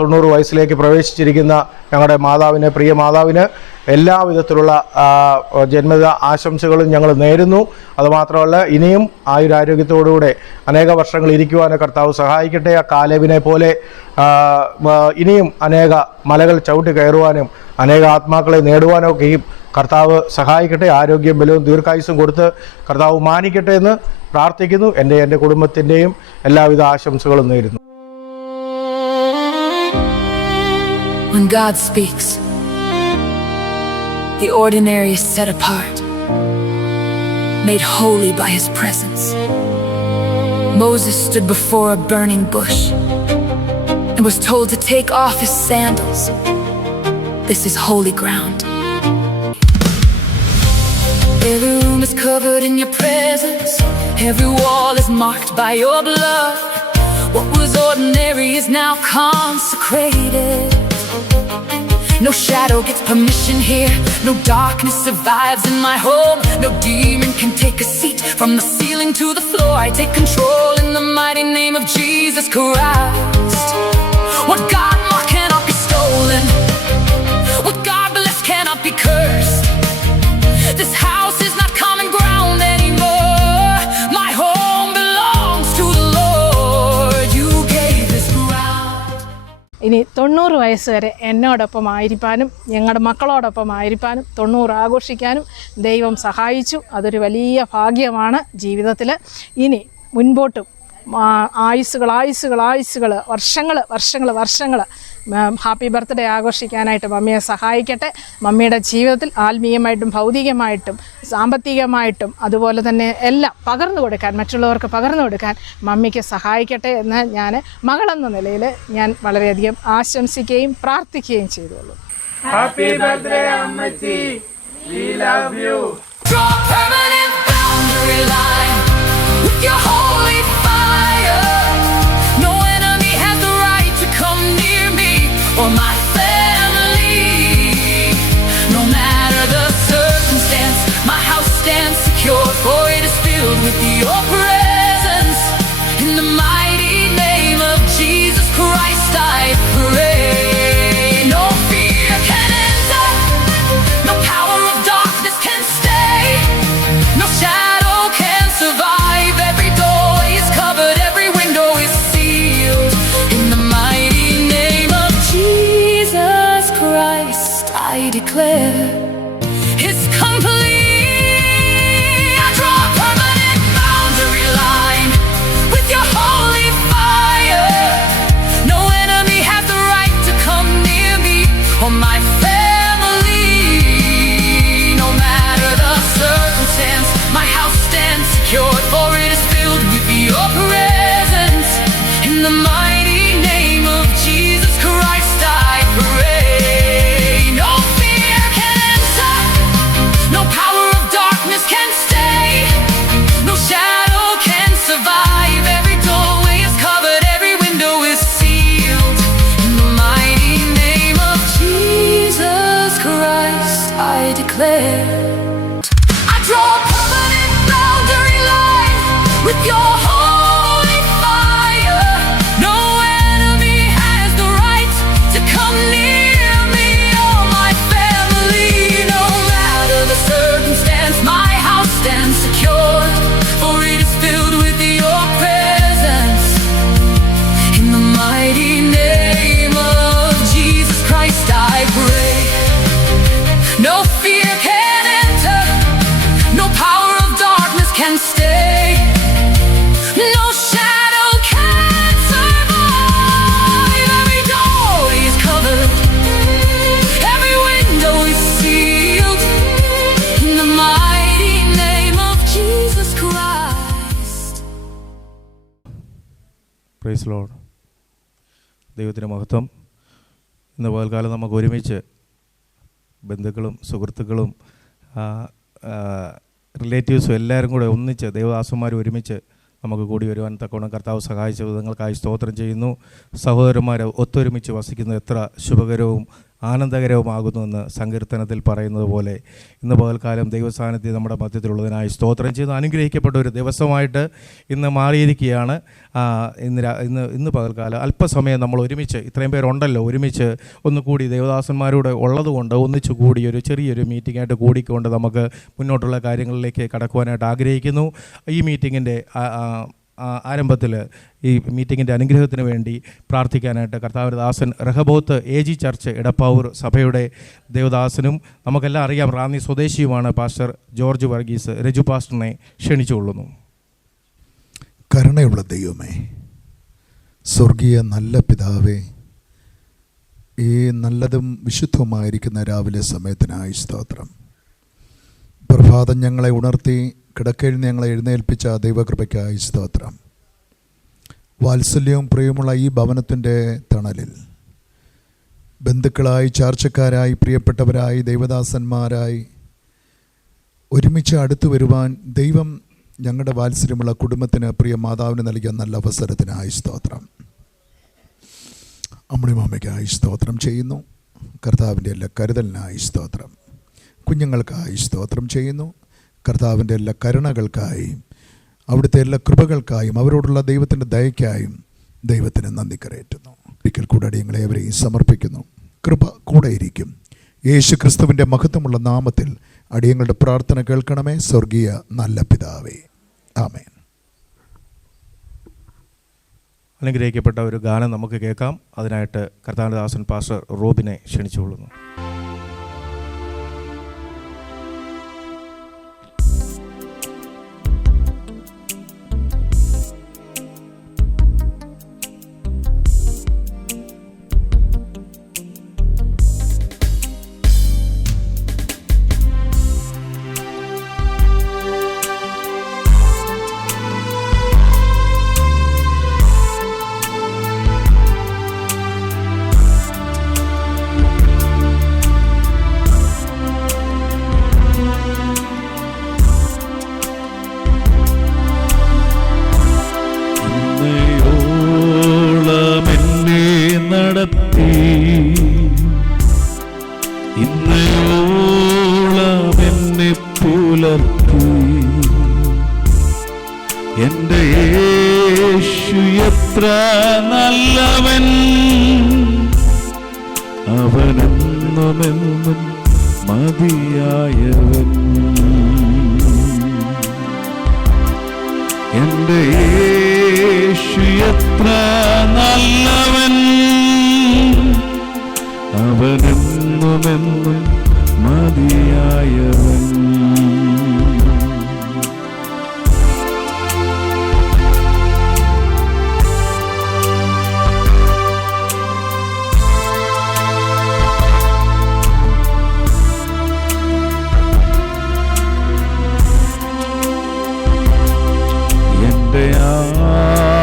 90 വയസ്സിലേക്ക് പ്രവേശിച്ചിരിക്കുന്ന ഞങ്ങളുടെ മാതാവിന്, പ്രിയ മാതാവിന് എല്ലാവിധത്തിലുള്ള ജന്മദിന ആശംസകളും ഞങ്ങൾ നേരുന്നു. അതുമാത്രമല്ല, ഇനിയും ആയുരാരോഗ്യത്തോടുകൂടെ അനേക വർഷങ്ങൾ ഇരിക്കുവാൻ കർത്താവ് സഹായിക്കട്ടെ. ആ കാലേബിനെ പോലെ ഇനിയും അനേക മലകൾ ചവിട്ടി കയറുവാനും അനേക ആത്മാക്കളെ നേടുവാനും ഒക്കെയും കർത്താവ് സഹായിക്കട്ടെ. ആരോഗ്യം, ബലവും ദീർഘായുസ്സും കൊടുത്ത് കർത്താവ് മാനിക്കട്ടെ എന്ന് പ്രാർത്ഥിക്കുന്നു. എൻ്റെ കുടുംബത്തിൻ്റെയും എല്ലാവിധ ആശംസകളും നേരുന്നു. When God speaks, the ordinary is set apart, made holy by His presence. Moses stood before a burning bush and was told to take off his sandals. This is holy ground. Every room is covered in your presence. Every wall is marked by your blood. What was ordinary is now consecrated. No shadow gets permission here. No darkness survives in my home. No demon can take a seat. From the ceiling to the floor, I take control in the mighty name of Jesus Christ. What God marked cannot be stolen. What God blessed cannot be cursed. This house is not common ground anymore. My home belongs to the Lord. You gave this ground. ഇനി 90 വയസ്സ് വരെ എന്നോടൊപ്പം ആയിരിക്കാനും ഞങ്ങളുടെ മക്കളോടൊപ്പം ആയിരിക്കാനും 90 ആഘോഷിക്കാനും ദൈവം സഹായിച്ചു. അതൊരു വലിയ ഭാഗ്യമാണ് ജീവിതത്തിൽ. ഇനി മുൻപോട്ടും ആയുസ്സുകൾ വർഷങ്ങൾ ഹാപ്പി ബർത്ത്ഡേ ആഘോഷിക്കാനായിട്ട് മമ്മിയെ സഹായിക്കട്ടെ. മമ്മിയുടെ ജീവിതത്തിൽ ആത്മീയമായിട്ടും ഭൗതികമായിട്ടും സാമ്പത്തികമായിട്ടും അതുപോലെ തന്നെ എല്ലാം മറ്റുള്ളവർക്ക് പകർന്നു കൊടുക്കാൻ മമ്മിക്ക് സഹായിക്കട്ടെ എന്ന് ഞാൻ മകളെന്ന നിലയിൽ ഞാൻ വളരെയധികം ആശംസിക്കുകയും പ്രാർത്ഥിക്കുകയും ചെയ്തുള്ളൂ. ഹാപ്പി ബർത്ത്ഡേ അമ്മച്ചി, we love you. Praise Lord. ദൈവത്തിന് മഹത്വം. ഇന്ന് പകൽക്കാലം നമുക്ക് ഒരുമിച്ച് ബന്ധുക്കളും സുഹൃത്തുക്കളും റിലേറ്റീവ്സും എല്ലാവരും കൂടെ ഒന്നിച്ച് ദൈവദാസന്മാരും ഒരുമിച്ച് നമുക്ക് കൂടി വരുവാൻ തക്കവണ്ണം കർത്താവ് സഹായിച്ച വിധങ്ങൾക്കായി സ്തോത്രം ചെയ്യുന്നു. സഹോദരന്മാരെ ഒത്തൊരുമിച്ച് വസിക്കുന്നത് എത്ര ശുഭകരവും ആനന്ദകരവുമാകുന്നുവെന്ന് സങ്കീർത്തനത്തിൽ പറയുന്നത് പോലെ ഇന്ന് പകൽക്കാലം ദൈവസാന്നിധ്യം നമ്മുടെ മധ്യത്തിലുള്ളതിനായി സ്തോത്രം ചെയ്ത് അനുഗ്രഹിക്കപ്പെട്ട ഒരു ദിവസമായിട്ട് ഇന്ന് മാറിയിരിക്കുകയാണ്. ഇന്ന് പകൽക്കാലം അല്പസമയം നമ്മൾ ഒരുമിച്ച് ഇത്രയും പേരുണ്ടല്ലോ, ഒരുമിച്ച് ഒന്നുകൂടി ദേവദാസന്മാരോട് ഉള്ളതുകൊണ്ട് ഒന്നിച്ചു കൂടി ഒരു ചെറിയൊരു മീറ്റിംഗായിട്ട് കൂടിക്കൊണ്ട് നമുക്ക് മുന്നോട്ടുള്ള കാര്യങ്ങളിലേക്ക് കടക്കുവാനായിട്ട് ആഗ്രഹിക്കുന്നു. ഈ മീറ്റിങ്ങിൻ്റെ ആരംഭത്തിൽ ഈ മീറ്റിങ്ങിൻ്റെ അനുഗ്രഹത്തിന് വേണ്ടി പ്രാർത്ഥിക്കാനായിട്ട് കർത്താവിൻ്റെ ദാസൻ റഹബോത്ത് AG ചർച്ച് എടപ്പാവൂർ സഭയുടെ ദേവദാസനും നമുക്കെല്ലാം അറിയാം റാന്നി സ്വദേശിയുമാണ് പാസ്റ്റർ ജോർജ് വർഗീസ് രജു പാസ്റ്ററിനെ ക്ഷണിച്ചുകൊള്ളുന്നു. കരുണയുള്ള ദൈവമേ, സ്വർഗീയ നല്ല പിതാവേ, ഈ നല്ലതും വിശുദ്ധവുമായിരിക്കുന്ന രാവിലെ സമയത്തിനായി സ്തോത്രം. പ്രഭാതം ഞങ്ങളെ ഉണർത്തി കിടക്കയിൽ ഞങ്ങളെ എഴുന്നേൽപ്പിച്ച ദൈവകൃപയ്ക്കായി സ്തോത്രം. വാത്സല്യവും പ്രിയമുള്ള ഈ ഭവനത്തിൻ്റെ തണലിൽ ബന്ധുക്കളായി, ചാർച്ചക്കാരായി, പ്രിയപ്പെട്ടവരായി, ദൈവദാസന്മാരായി ഒരുമിച്ച് അടുത്തു വരുവാൻ ദൈവം ഞങ്ങളുടെ വാത്സല്യമുള്ള കുടുംബത്തിന്, പ്രിയ മാതാവിന് നൽകിയ നല്ല അവസരത്തിനായി സ്തോത്രം. അമ്മയും അമ്മയ്ക്കായി സ്തോത്രം ചെയ്യുന്നു. കർത്താവിൻ്റെ എല്ലാ കരുതലിനായി സ്തോത്രം. കുഞ്ഞുങ്ങൾക്കായി സ്തോത്രം ചെയ്യുന്നു. കർത്താവിൻ്റെ എല്ലാ കരുണകൾക്കായും അവിടുത്തെ എല്ലാ കൃപകൾക്കായും അവരോടുള്ള ദൈവത്തിൻ്റെ ദയയ്ക്കായും ദൈവത്തിന് നന്ദി കരയറ്റുന്നു. ഒരിക്കൽ കൂടെ അടിയങ്ങളെ അവരെയും സമർപ്പിക്കുന്നു. കൃപ കൂടെ ഇരിക്കും. യേശു ക്രിസ്തുവിൻ്റെ മഹത്വമുള്ള നാമത്തിൽ അടിയങ്ങളുടെ പ്രാർത്ഥന കേൾക്കണമേ, സ്വർഗീയ നല്ല പിതാവേ. ആമേൻ. അനുഗ്രഹിക്കപ്പെട്ട ഒരു ഗാനം നമുക്ക് കേൾക്കാം. അതിനായിട്ട് കർത്താവിൻ്റെ ദാസൻ പാസ്റ്റർ റോബിനെ ക്ഷണിച്ചുകൊള്ളുന്നു. എന്റെ യേശു എത്ര നല്ലവൻ, അവനെന്നുമെന്നും മതിയായവൻ. എന്റെ യേശു എത്ര നല്ലവൻ, അവനെന്നുമെന്നും മതിയായവൻ.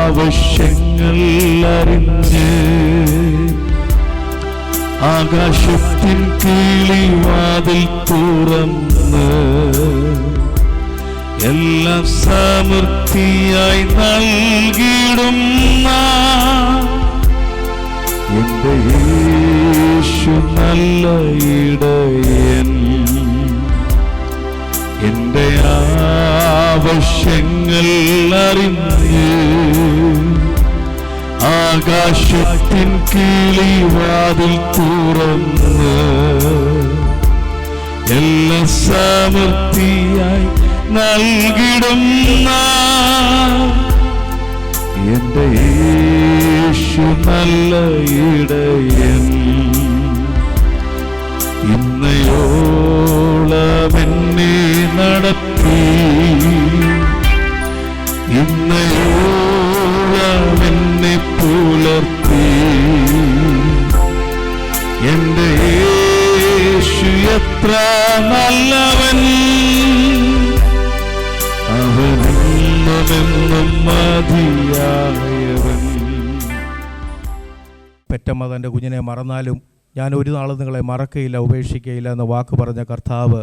ആവശ്യങ്ങൾ അറിഞ്ഞ് ആകാശത്തിൻ കിളിവാതിൽ തുറന്ന് എല്ലാം സമൃദ്ധിയായി നൽകിടുന്ന എന്റെ യേശു നല്ല ഇടയൻ. എന്റെ ആവശ്യങ്ങൾ അറിഞ്ഞ് ആകാശത്തിൻ കിളിവാതിൽ തുറന്ന് എല്ലാം സമൃദ്ധിയായി നൽകിടുന്ന എന്റെ യേശു നല്ല ഇടയൻ. ഇന്നയോളം എന്നെ നടത്തി, ഇന്നയോളം എന്നെ പുലർത്തി. എന്റെ യേശു എത്ര നല്ലവൻ, അവനെന്നുമെന്നും മതിയായവൻ. പെറ്റമ്മ തൻ്റെ കുഞ്ഞിനെ മറന്നാലും ഞാൻ ഒരു നാളും നിങ്ങളെ മറക്കയില്ല, ഉപേക്ഷിക്കുകയില്ല എന്ന വാക്ക് പറഞ്ഞ കർത്താവ്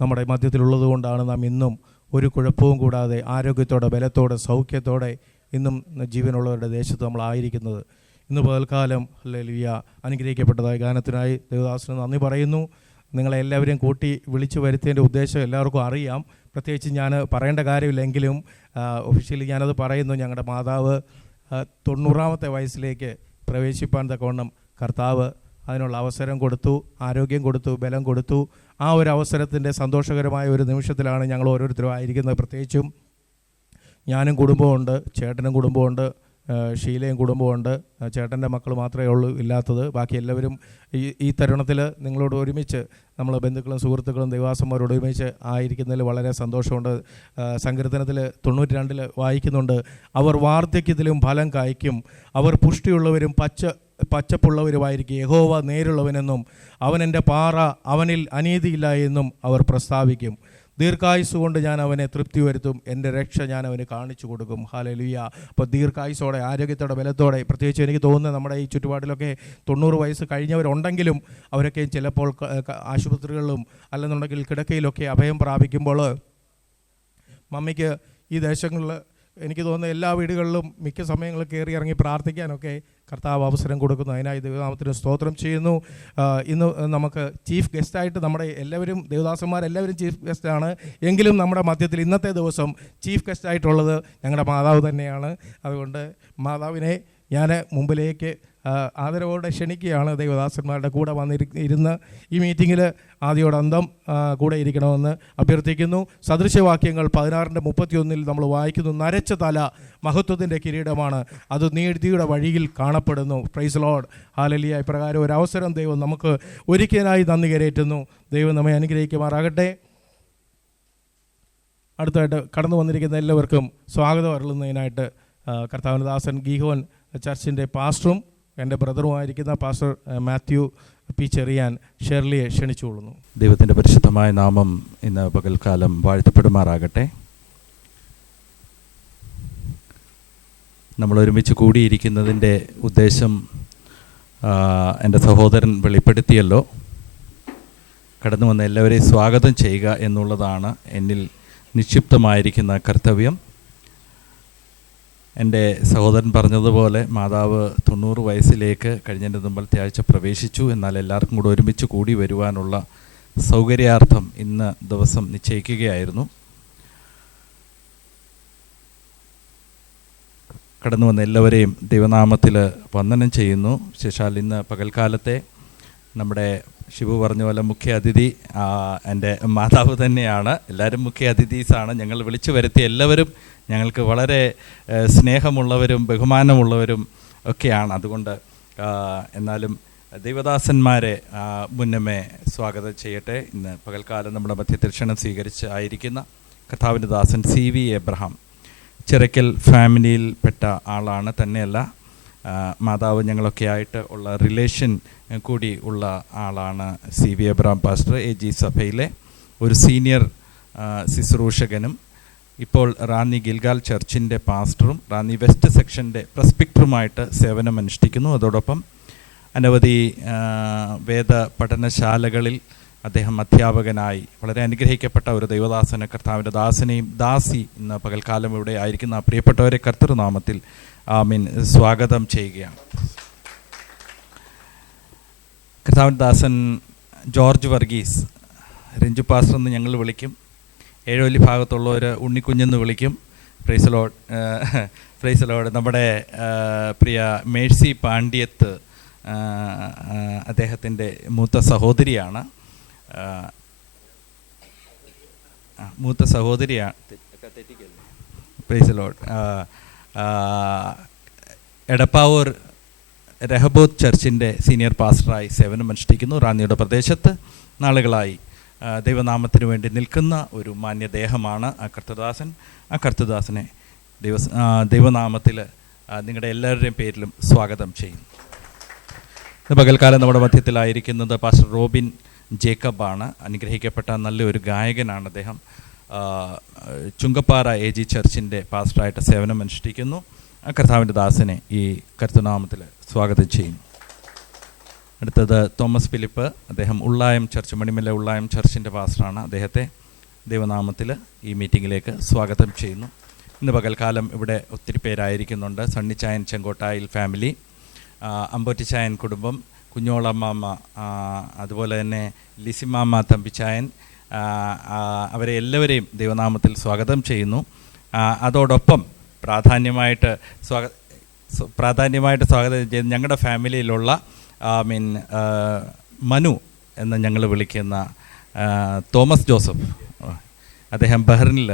നമ്മുടെ മധ്യത്തിലുള്ളത് കൊണ്ടാണ് നാം ഇന്നും ഒരു കുഴപ്പവും കൂടാതെ ആരോഗ്യത്തോടെ, ബലത്തോടെ, സൗഖ്യത്തോടെ ഇന്നും ജീവനുള്ളവരുടെ ദേശത്ത് നമ്മളായിരിക്കുന്നത്. ഇന്ന് പകൽക്കാലം ഹല്ലേലൂയ അനുഗ്രഹിക്കപ്പെട്ടതായ ഗാനത്തിനായി ദേവദാസന് നന്ദി പറയുന്നു. നിങ്ങളെല്ലാവരെയും കൂട്ടി വിളിച്ചു വരുത്തിയതിൻ്റെ ഉദ്ദേശം എല്ലാവർക്കും അറിയാം. പ്രത്യേകിച്ച് ഞാൻ പറയേണ്ട കാര്യമില്ലെങ്കിലും ഒഫീഷ്യലി ഞാനത് പറയുന്നു. ഞങ്ങളുടെ മാതാവ് 90-ാമത്തെ വയസ്സിലേക്ക് പ്രവേശിപ്പാൻ തക്കവണ്ണം കർത്താവ് അതിനുള്ള അവസരം കൊടുത്തു, ആരോഗ്യം കൊടുത്തു, ബലം കൊടുത്തു. ആ ഒരു അവസരത്തിൻ്റെ സന്തോഷകരമായ ഒരു നിമിഷത്തിലാണ് ഞങ്ങൾ ഓരോരുത്തരും ആയിരിക്കുന്നത്. പ്രത്യേകിച്ചും ഞാനും കുടുംബമുണ്ട്, ചേട്ടനും കുടുംബമുണ്ട്, ഷീലയും കുടുംബമുണ്ട്. ചേട്ടൻ്റെ മക്കൾ മാത്രമേ ഉള്ളൂ ഇല്ലാത്തത്. ബാക്കി എല്ലാവരും ഈ തരുണത്തിൽ നിങ്ങളോട് ഒരുമിച്ച് നമ്മൾ ബന്ധുക്കളും സുഹൃത്തുക്കളും ദൈവാസന്മാരോട് ഒരുമിച്ച് ആയിരിക്കുന്നതിൽ വളരെ സന്തോഷമുണ്ട്. സങ്കീർത്തനത്തിൽ 92 വായിക്കുന്നുണ്ട്, അവർ വാർദ്ധക്യത്തിലും ഫലം കായ്ക്കും, അവർ പുഷ്ടിയുള്ളവരും പച്ചപ്പുള്ളവരുമായിരിക്കും. യഹോവ നേരുള്ളവനെന്നും അവൻ എൻ്റെ പാറ, അവനിൽ അനീതിയില്ല എന്നും അവർ പ്രസ്താവിക്കും. ദീർഘായുസ് കൊണ്ട് ഞാൻ അവനെ തൃപ്തി വരുത്തും, എൻ്റെ രക്ഷ ഞാൻ അവന് കാണിച്ചു കൊടുക്കും. ഹല്ലേലൂയ. അപ്പോൾ ദീർഘായുസോടെ, ആരോഗ്യത്തോടെ, ബലത്തോടെ, പ്രത്യേകിച്ച് എനിക്ക് തോന്നുന്നത് നമ്മുടെ ഈ ചുറ്റുപാടിലൊക്കെ 90 വയസ്സ് കഴിഞ്ഞവരുണ്ടെങ്കിലും അവരൊക്കെ ചിലപ്പോൾ ആശുപത്രികളിലും അല്ലെന്നുണ്ടെങ്കിൽ കിടക്കയിലൊക്കെ അഭയം പ്രാപിക്കുമ്പോൾ മമ്മിക്ക് ഈ ദേശങ്ങളിൽ എനിക്ക് തോന്നുന്ന എല്ലാ വീടുകളിലും മിക്ക സമയങ്ങളിൽ കയറി ഇറങ്ങി പ്രാർത്ഥിക്കാനൊക്കെ കർത്താവ് അവസരം കൊടുക്കുന്നു. അതിനായി ദൈവനാമത്തിന് സ്തോത്രം ചെയ്യുന്നു. ഇന്ന് നമുക്ക് ചീഫ് ഗസ്റ്റായിട്ട് നമ്മുടെ എല്ലാവരും ദേവദാസന്മാരെല്ലാവരും ചീഫ് ഗസ്റ്റാണ്. എങ്കിലും നമ്മുടെ മധ്യത്തിൽ ഇന്നത്തെ ദിവസം ചീഫ് ഗസ്റ്റായിട്ടുള്ളത് ഞങ്ങളുടെ മാതാവ് തന്നെയാണ്. അതുകൊണ്ട് മാതാവിനെ ഞാൻ മുമ്പിലേക്ക് ആദരവോടെ ക്ഷണിക്കുകയാണ്. ദൈവദാസന്മാരുടെ കൂടെ ഇരുന്ന് ഈ മീറ്റിങ്ങിൽ ആദ്യോടന്തം കൂടെ ഇരിക്കണമെന്ന് അഭ്യർത്ഥിക്കുന്നു. സദൃശവാക്യങ്ങൾ 16:31 നമ്മൾ വായിക്കുന്നു, നരച്ച തല മഹത്വത്തിൻ്റെ കിരീടമാണ്, അത് നീതിയുടെ വഴിയിൽ കാണപ്പെടുന്നു. Praise Lord. ഹല്ലേലൂയ. ഇപ്രകാരം ഒരു അവസരം ദൈവം നമുക്ക് ഒരിക്കലായി നന്ദി കരേറ്റുന്നു. ദൈവം നമ്മെ അനുഗ്രഹിക്കുമാറാകട്ടെ. അടുത്തായിട്ട് കടന്നു വന്നിരിക്കുന്ന എല്ലാവർക്കും സ്വാഗതം അരുളുന്നതിനായിട്ട് കർത്താവിൻ്റെ ദാസൻ ഗീഹോൻ ചർച്ചിൻ്റെ പാസ്റ്ററും എൻ്റെ ബ്രദറുമായിരിക്കുന്ന പാസ്റ്റർ മാത്യു പി ചെറിയാൻ ഷെർലിയെ ക്ഷണിച്ചുകൊള്ളുന്നു. ദൈവത്തിൻ്റെ പരിശുദ്ധമായ നാമം ഇന്ന് പകൽക്കാലം വാഴ്ത്തപ്പെടുമാറാകട്ടെ. നമ്മൾ ഒരുമിച്ച് കൂടിയിരിക്കുന്നതിൻ്റെ ഉദ്ദേശം എൻ്റെ സഹോദരൻ വെളിപ്പെടുത്തിയല്ലോ. കടന്നു വന്ന എല്ലാവരെയും സ്വാഗതം ചെയ്യുക എന്നുള്ളതാണ് എന്നിൽ നിക്ഷിപ്തമായിരിക്കുന്ന കർത്തവ്യം. എൻ്റെ സഹോദരൻ പറഞ്ഞതുപോലെ മാതാവ് 90 വയസ്സിലേക്ക് കഴിഞ്ഞതിൻ്റെ മുമ്പത്തെ ആഴ്ച പ്രവേശിച്ചു. എന്നാൽ എല്ലാവർക്കും കൂടെ ഒരുമിച്ച് കൂടി വരുവാനുള്ള സൗകര്യാർത്ഥം ഇന്ന് ദിവസം നിശ്ചയിക്കുകയായിരുന്നു. കടന്നു വന്ന എല്ലാവരെയും ദൈവനാമത്തിൽ വന്ദനം ചെയ്യുന്നു. വിശേഷാൽ ഇന്ന് പകൽക്കാലത്തെ നമ്മുടെ ഷിബു പറഞ്ഞ പോലെ മുഖ്യ അതിഥി എൻ്റെ മാതാവ് തന്നെയാണ്. എല്ലാവരും മുഖ്യ അതിഥീസാണ്. ഞങ്ങൾ വിളിച്ചു വരുത്തിയ എല്ലാവരും ഞങ്ങൾക്ക് വളരെ സ്നേഹമുള്ളവരും ബഹുമാനമുള്ളവരും ഒക്കെയാണ്. അതുകൊണ്ട് എന്നാലും ദൈവദാസന്മാരെ മുന്നമേ സ്വാഗതം ചെയ്യട്ടെ. ഇന്ന് പകൽക്കാലം നമ്മുടെ മധ്യത്തിൽ ക്ഷണം സ്വീകരിച്ച് ആയിരിക്കുന്ന കർത്താവിൻ്റെ ദാസൻ CV എബ്രഹാം ചിറക്കൽ ഫാമിലിയിൽപ്പെട്ട ആളാണ്. തന്നെയല്ല മാതാവ് ഞങ്ങളൊക്കെ ആയിട്ട് ഉള്ള റിലേഷൻ കൂടി ഉള്ള ആളാണ് CV എബ്രഹാം പാസ്റ്റർ. AG സഭയിലെ ഒരു സീനിയർ ശുശ്രൂഷകനും ഇപ്പോൾ റാന്നി ഗിൽഗാൽ ചർച്ചിൻ്റെ പാസ്റ്ററും റാന്നി വെസ്റ്റ് സെക്ഷൻ്റെ പ്രസ്പിക്ടറുമായിട്ട് സേവനമനുഷ്ഠിക്കുന്നു. അതോടൊപ്പം അനവധി വേദ പഠനശാലകളിൽ അദ്ദേഹം അധ്യാപകനായി വളരെ അനുഗ്രഹിക്കപ്പെട്ട ഒരു ദൈവദാസനെ, കർത്താവിൻ്റെ ദാസനെയും ദാസി ഇന്ന് പകൽക്കാലം ഇവിടെ ആയിരിക്കുന്ന പ്രിയപ്പെട്ടവരെ കർത്തൃനാമത്തിൽ ആമീൻ സ്വാഗതം ചെയ്യുകയാണ്. കർത്താവിൻ്റെ ദാസൻ ജോർജ് വർഗീസ്, രഞ്ജു പാസ്റ്റർ എന്ന് ഞങ്ങൾ വിളിക്കും. ഏഴുവല്ലി ഭാഗത്തുള്ളവർ ഉണ്ണിക്കുഞ്ഞെന്ന് വിളിക്കും. Praise lord, praise lord. നമ്മുടെ പ്രിയ മേഴ്സി പാണ്ഡ്യത്ത് അദ്ദേഹത്തിൻ്റെ മൂത്ത സഹോദരിയാണ്. Praise lord. എടപ്പാവൂർ രഹബോത്ത് ചർച്ചിൻ്റെ സീനിയർ പാസ്റ്ററായി സേവനമനുഷ്ഠിക്കുന്നു. റാന്നിയുടെ പ്രദേശത്ത് നാളുകളായി ദൈവനാമത്തിന് വേണ്ടി നിൽക്കുന്ന ഒരു മാന്യദേഹമാണ് ആ കർത്തദാസൻ. ആ കർത്തദാസനെ ദൈവനാമത്തിൽ നിങ്ങളുടെ എല്ലാവരുടെയും പേരിലും സ്വാഗതം ചെയ്യുന്നു. പകൽക്കാലം നമ്മുടെ മധ്യത്തിലായിരിക്കുന്നത് പാസ്റ്റർ റോബിൻ ജേക്കബാണ്. അനുഗ്രഹിക്കപ്പെട്ട നല്ലൊരു ഗായകനാണ് അദ്ദേഹം. ചുങ്കപ്പാറ AG ചർച്ചിൻ്റെ പാസ്റ്ററായിട്ട് സേവനമനുഷ്ഠിക്കുന്നു. ആ കർത്താവിൻ്റെ ദാസനെ ഈ കർത്തനാമത്തിൽ സ്വാഗതം ചെയ്യുന്നു. അടുത്തത് തോമസ് ഫിലിപ്പ്. അദ്ദേഹം ഉള്ളായം ചർച്ച്, മണിമല ഉള്ളായം ചർച്ചിൻ്റെ പാസ്റ്ററാണ്. അദ്ദേഹത്തെ ദൈവനാമത്തിൽ ഈ മീറ്റിങ്ങിലേക്ക് സ്വാഗതം ചെയ്യുന്നു. ഇന്ന് പകൽക്കാലം ഇവിടെ ഒത്തിരി പേരായിരിക്കുന്നുണ്ട്. സണ്ണിച്ചായൻ ചെങ്കോട്ടായിൽ ഫാമിലി, അമ്പോറ്റിച്ചായൻ കുടുംബം, കുഞ്ഞോളമ്മാമ്മ, അതുപോലെ തന്നെ ലിസിമാമ്മ തമ്പിച്ചായൻ, അവരെ എല്ലാവരെയും ദൈവനാമത്തിൽ സ്വാഗതം ചെയ്യുന്നു. അതോടൊപ്പം പ്രാധാന്യമായിട്ട് സ്വാഗതം ചെയ്യുന്ന ഞങ്ങളുടെ ഫാമിലിയിലുള്ള മനു എന്ന് ഞങ്ങൾ വിളിക്കുന്ന തോമസ് ജോസഫ്, അദ്ദേഹം ബഹ്റിനിൽ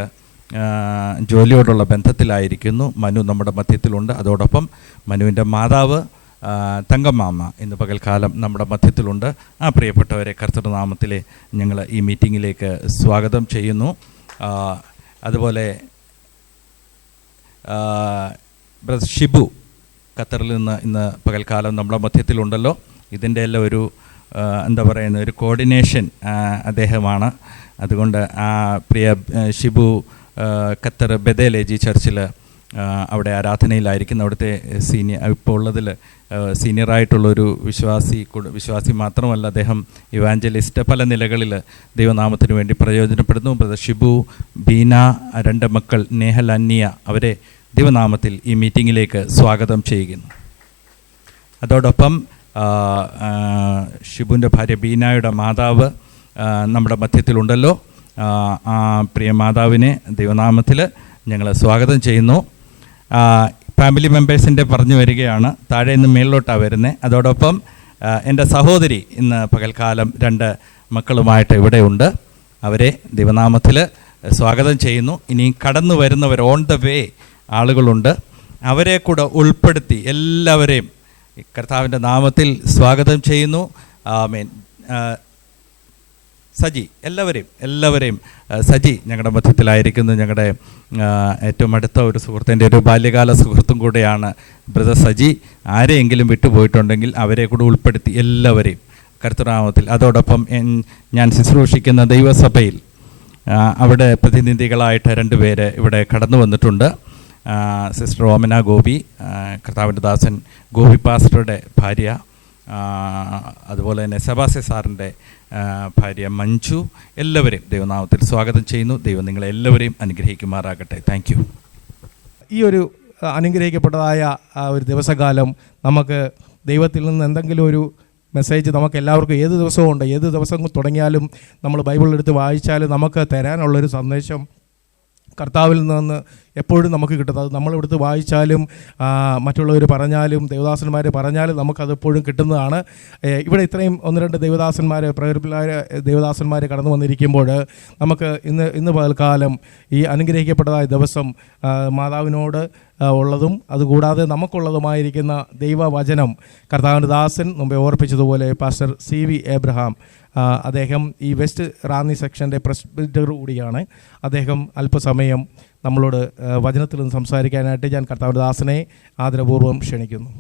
ജോലിയോടുള്ള ബന്ധത്തിലായിരിക്കുന്നു. മനു നമ്മുടെ മധ്യത്തിലുണ്ട്. അതോടൊപ്പം മനുവിൻ്റെ മാതാവ് തങ്കമ്മാമ്മ ഇന്ന് പകൽക്കാലം നമ്മുടെ മധ്യത്തിലുണ്ട്. ആ പ്രിയപ്പെട്ടവരെ കർത്തൃനാമത്തിലെ ഞങ്ങൾ ഈ മീറ്റിങ്ങിലേക്ക് സ്വാഗതം ചെയ്യുന്നു. അതുപോലെ ബ്രദർ ഷിബു ഖത്തറിൽ നിന്ന് ഇന്ന് പകൽക്കാലം നമ്മുടെ മധ്യത്തിലുണ്ടല്ലോ. ഇതിൻ്റെ എല്ലാം ഒരു ഒരു കോർഡിനേഷൻ അദ്ദേഹമാണ്. അതുകൊണ്ട് പ്രിയ ഷിബു ഖത്തർ ബെദേലേജി ചർച്ചിൽ അവിടെ ആരാധനയിലായിരിക്കുന്ന അവിടുത്തെ ഇപ്പോൾ ഉള്ളതിൽ സീനിയറായിട്ടുള്ളൊരു വിശ്വാസി മാത്രമല്ല, അദ്ദേഹം ഇവാഞ്ചലിസ്റ്റ് പല നിലകളിൽ ദൈവനാമത്തിന് വേണ്ടി പ്രയോജനപ്പെടുന്നു. ബ്രദർ ഷിബു, ബീന, 2 മക്കൾ നേഹൽ, അന്യ, അവരെ ദൈവനാമത്തിൽ ഈ മീറ്റിങ്ങിലേക്ക് സ്വാഗതം ചെയ്യുന്നു. അതോടൊപ്പം ഷിബുവിൻ്റെ ഭാര്യ ബീനായുടെ മാതാവ് നമ്മുടെ മധ്യത്തിലുണ്ടല്ലോ. ആ പ്രിയ മാതാവിനെ ദൈവനാമത്തിൽ ഞങ്ങൾ സ്വാഗതം ചെയ്യുന്നു. ഫാമിലി മെമ്പേഴ്സിൻ്റെ പറഞ്ഞു വരികയാണ്, താഴെ നിന്ന് മേളിലോട്ടാണ് വരുന്നത്. അതോടൊപ്പം എൻ്റെ സഹോദരി ഇന്ന് പകൽക്കാലം 2 മക്കളുമായിട്ട് ഇവിടെയുണ്ട്. അവരെ ദൈവനാമത്തിൽ സ്വാഗതം ചെയ്യുന്നു. ഇനി കടന്നു വരുന്നവർ ഓൺ ദ വേ ആളുകളുണ്ട്, അവരെ കൂടെ ഉൾപ്പെടുത്തി എല്ലാവരെയും കർത്താവിൻ്റെ നാമത്തിൽ സ്വാഗതം ചെയ്യുന്നു. ആമേൻ. സജി, എല്ലാവരെയും സജി ഞങ്ങളുടെ മധ്യത്തിലായിരിക്കുന്നു. ഞങ്ങളുടെ ഏറ്റവും അടുത്ത ഒരു സുഹൃത്തിൻ്റെ ഒരു ബാല്യകാല സുഹൃത്തും കൂടെയാണ് ബ്രദർ സജി. ആരെയെങ്കിലും വിട്ടുപോയിട്ടുണ്ടെങ്കിൽ അവരെ കൂടെ ഉൾപ്പെടുത്തി എല്ലാവരെയും കർത്തൃനാമത്തിൽ. അതോടൊപ്പം ഞാൻ ശുശ്രൂഷിക്കുന്ന ദൈവസഭയിൽ അവിടെ പ്രതിനിധികളായിട്ട് 2 പേര് ഇവിടെ കടന്നു വന്നിട്ടുണ്ട്. സിസ്റ്റർ ഓമന ഗോപി, കർത്താവിൻ്റെ ദാസൻ ഗോപി പാസ്റ്ററുടെ ഭാര്യ, അതുപോലെ തന്നെ സെബാസ്റ്റ്യൻ സാറിൻ്റെ ഭാര്യ മഞ്ജു. എല്ലാവരെയും ദൈവനാമത്തിൽ സ്വാഗതം ചെയ്യുന്നു. ദൈവം നിങ്ങളെ എല്ലാവരെയും അനുഗ്രഹിക്കുമാറാകട്ടെ. Thank you. ഈ ഒരു അനുഗ്രഹിക്കപ്പെട്ടതായ ഒരു ദിവസകാലം നമുക്ക് ദൈവത്തിൽ നിന്ന് എന്തെങ്കിലും ഒരു മെസ്സേജ് നമുക്ക് എല്ലാവർക്കും ഏത് ദിവസവും ഉണ്ട്. ഏത് ദിവസം തുടങ്ങിയാലും നമ്മൾ ബൈബിളെടുത്ത് വായിച്ചാലും നമുക്ക് തരാനുള്ളൊരു സന്ദേശം കർത്താവിൽ നിന്ന് എപ്പോഴും നമുക്ക് കിട്ടുന്നത്. അത് നമ്മളിവിടുത്തെ വായിച്ചാലും മറ്റുള്ളവർ പറഞ്ഞാലും ദേവദാസന്മാർ പറഞ്ഞാലും നമുക്കതെപ്പോഴും കിട്ടുന്നതാണ്. ഇവിടെ ഇത്രയും 1-2 ദേവദാസന്മാർ, പ്രഗത്ഭരായ ദേവദാസന്മാർ കടന്നു വന്നിരിക്കുമ്പോൾ നമുക്ക് ഇന്ന് പകൽക്കാലം ഈ അനുഗ്രഹിക്കപ്പെട്ടതായ ദിവസം മാതാവിനോട് ഉള്ളതും അതുകൂടാതെ നമുക്കുള്ളതുമായിരിക്കുന്ന ദൈവവചനം കർത്താവിൻ്റെ ദാസൻ മുമ്പേ ഓർപ്പിച്ചതുപോലെ പാസ്റ്റർ CV എബ്രഹാം, അദ്ദേഹം ഈ വെസ്റ്റ് റാന്നി സെക്ഷൻ്റെ പ്രസിഡന്റ് കൂടിയാണ്. അദ്ദേഹം അല്പസമയം നമ്മളോട് വചനത്തിൽ നിന്ന് സംസാരിക്കാനായിട്ട് ഞാൻ കർത്താവിൻ്റെ ദാസനെ ആദരപൂർവ്വം ക്ഷണിക്കുന്നു.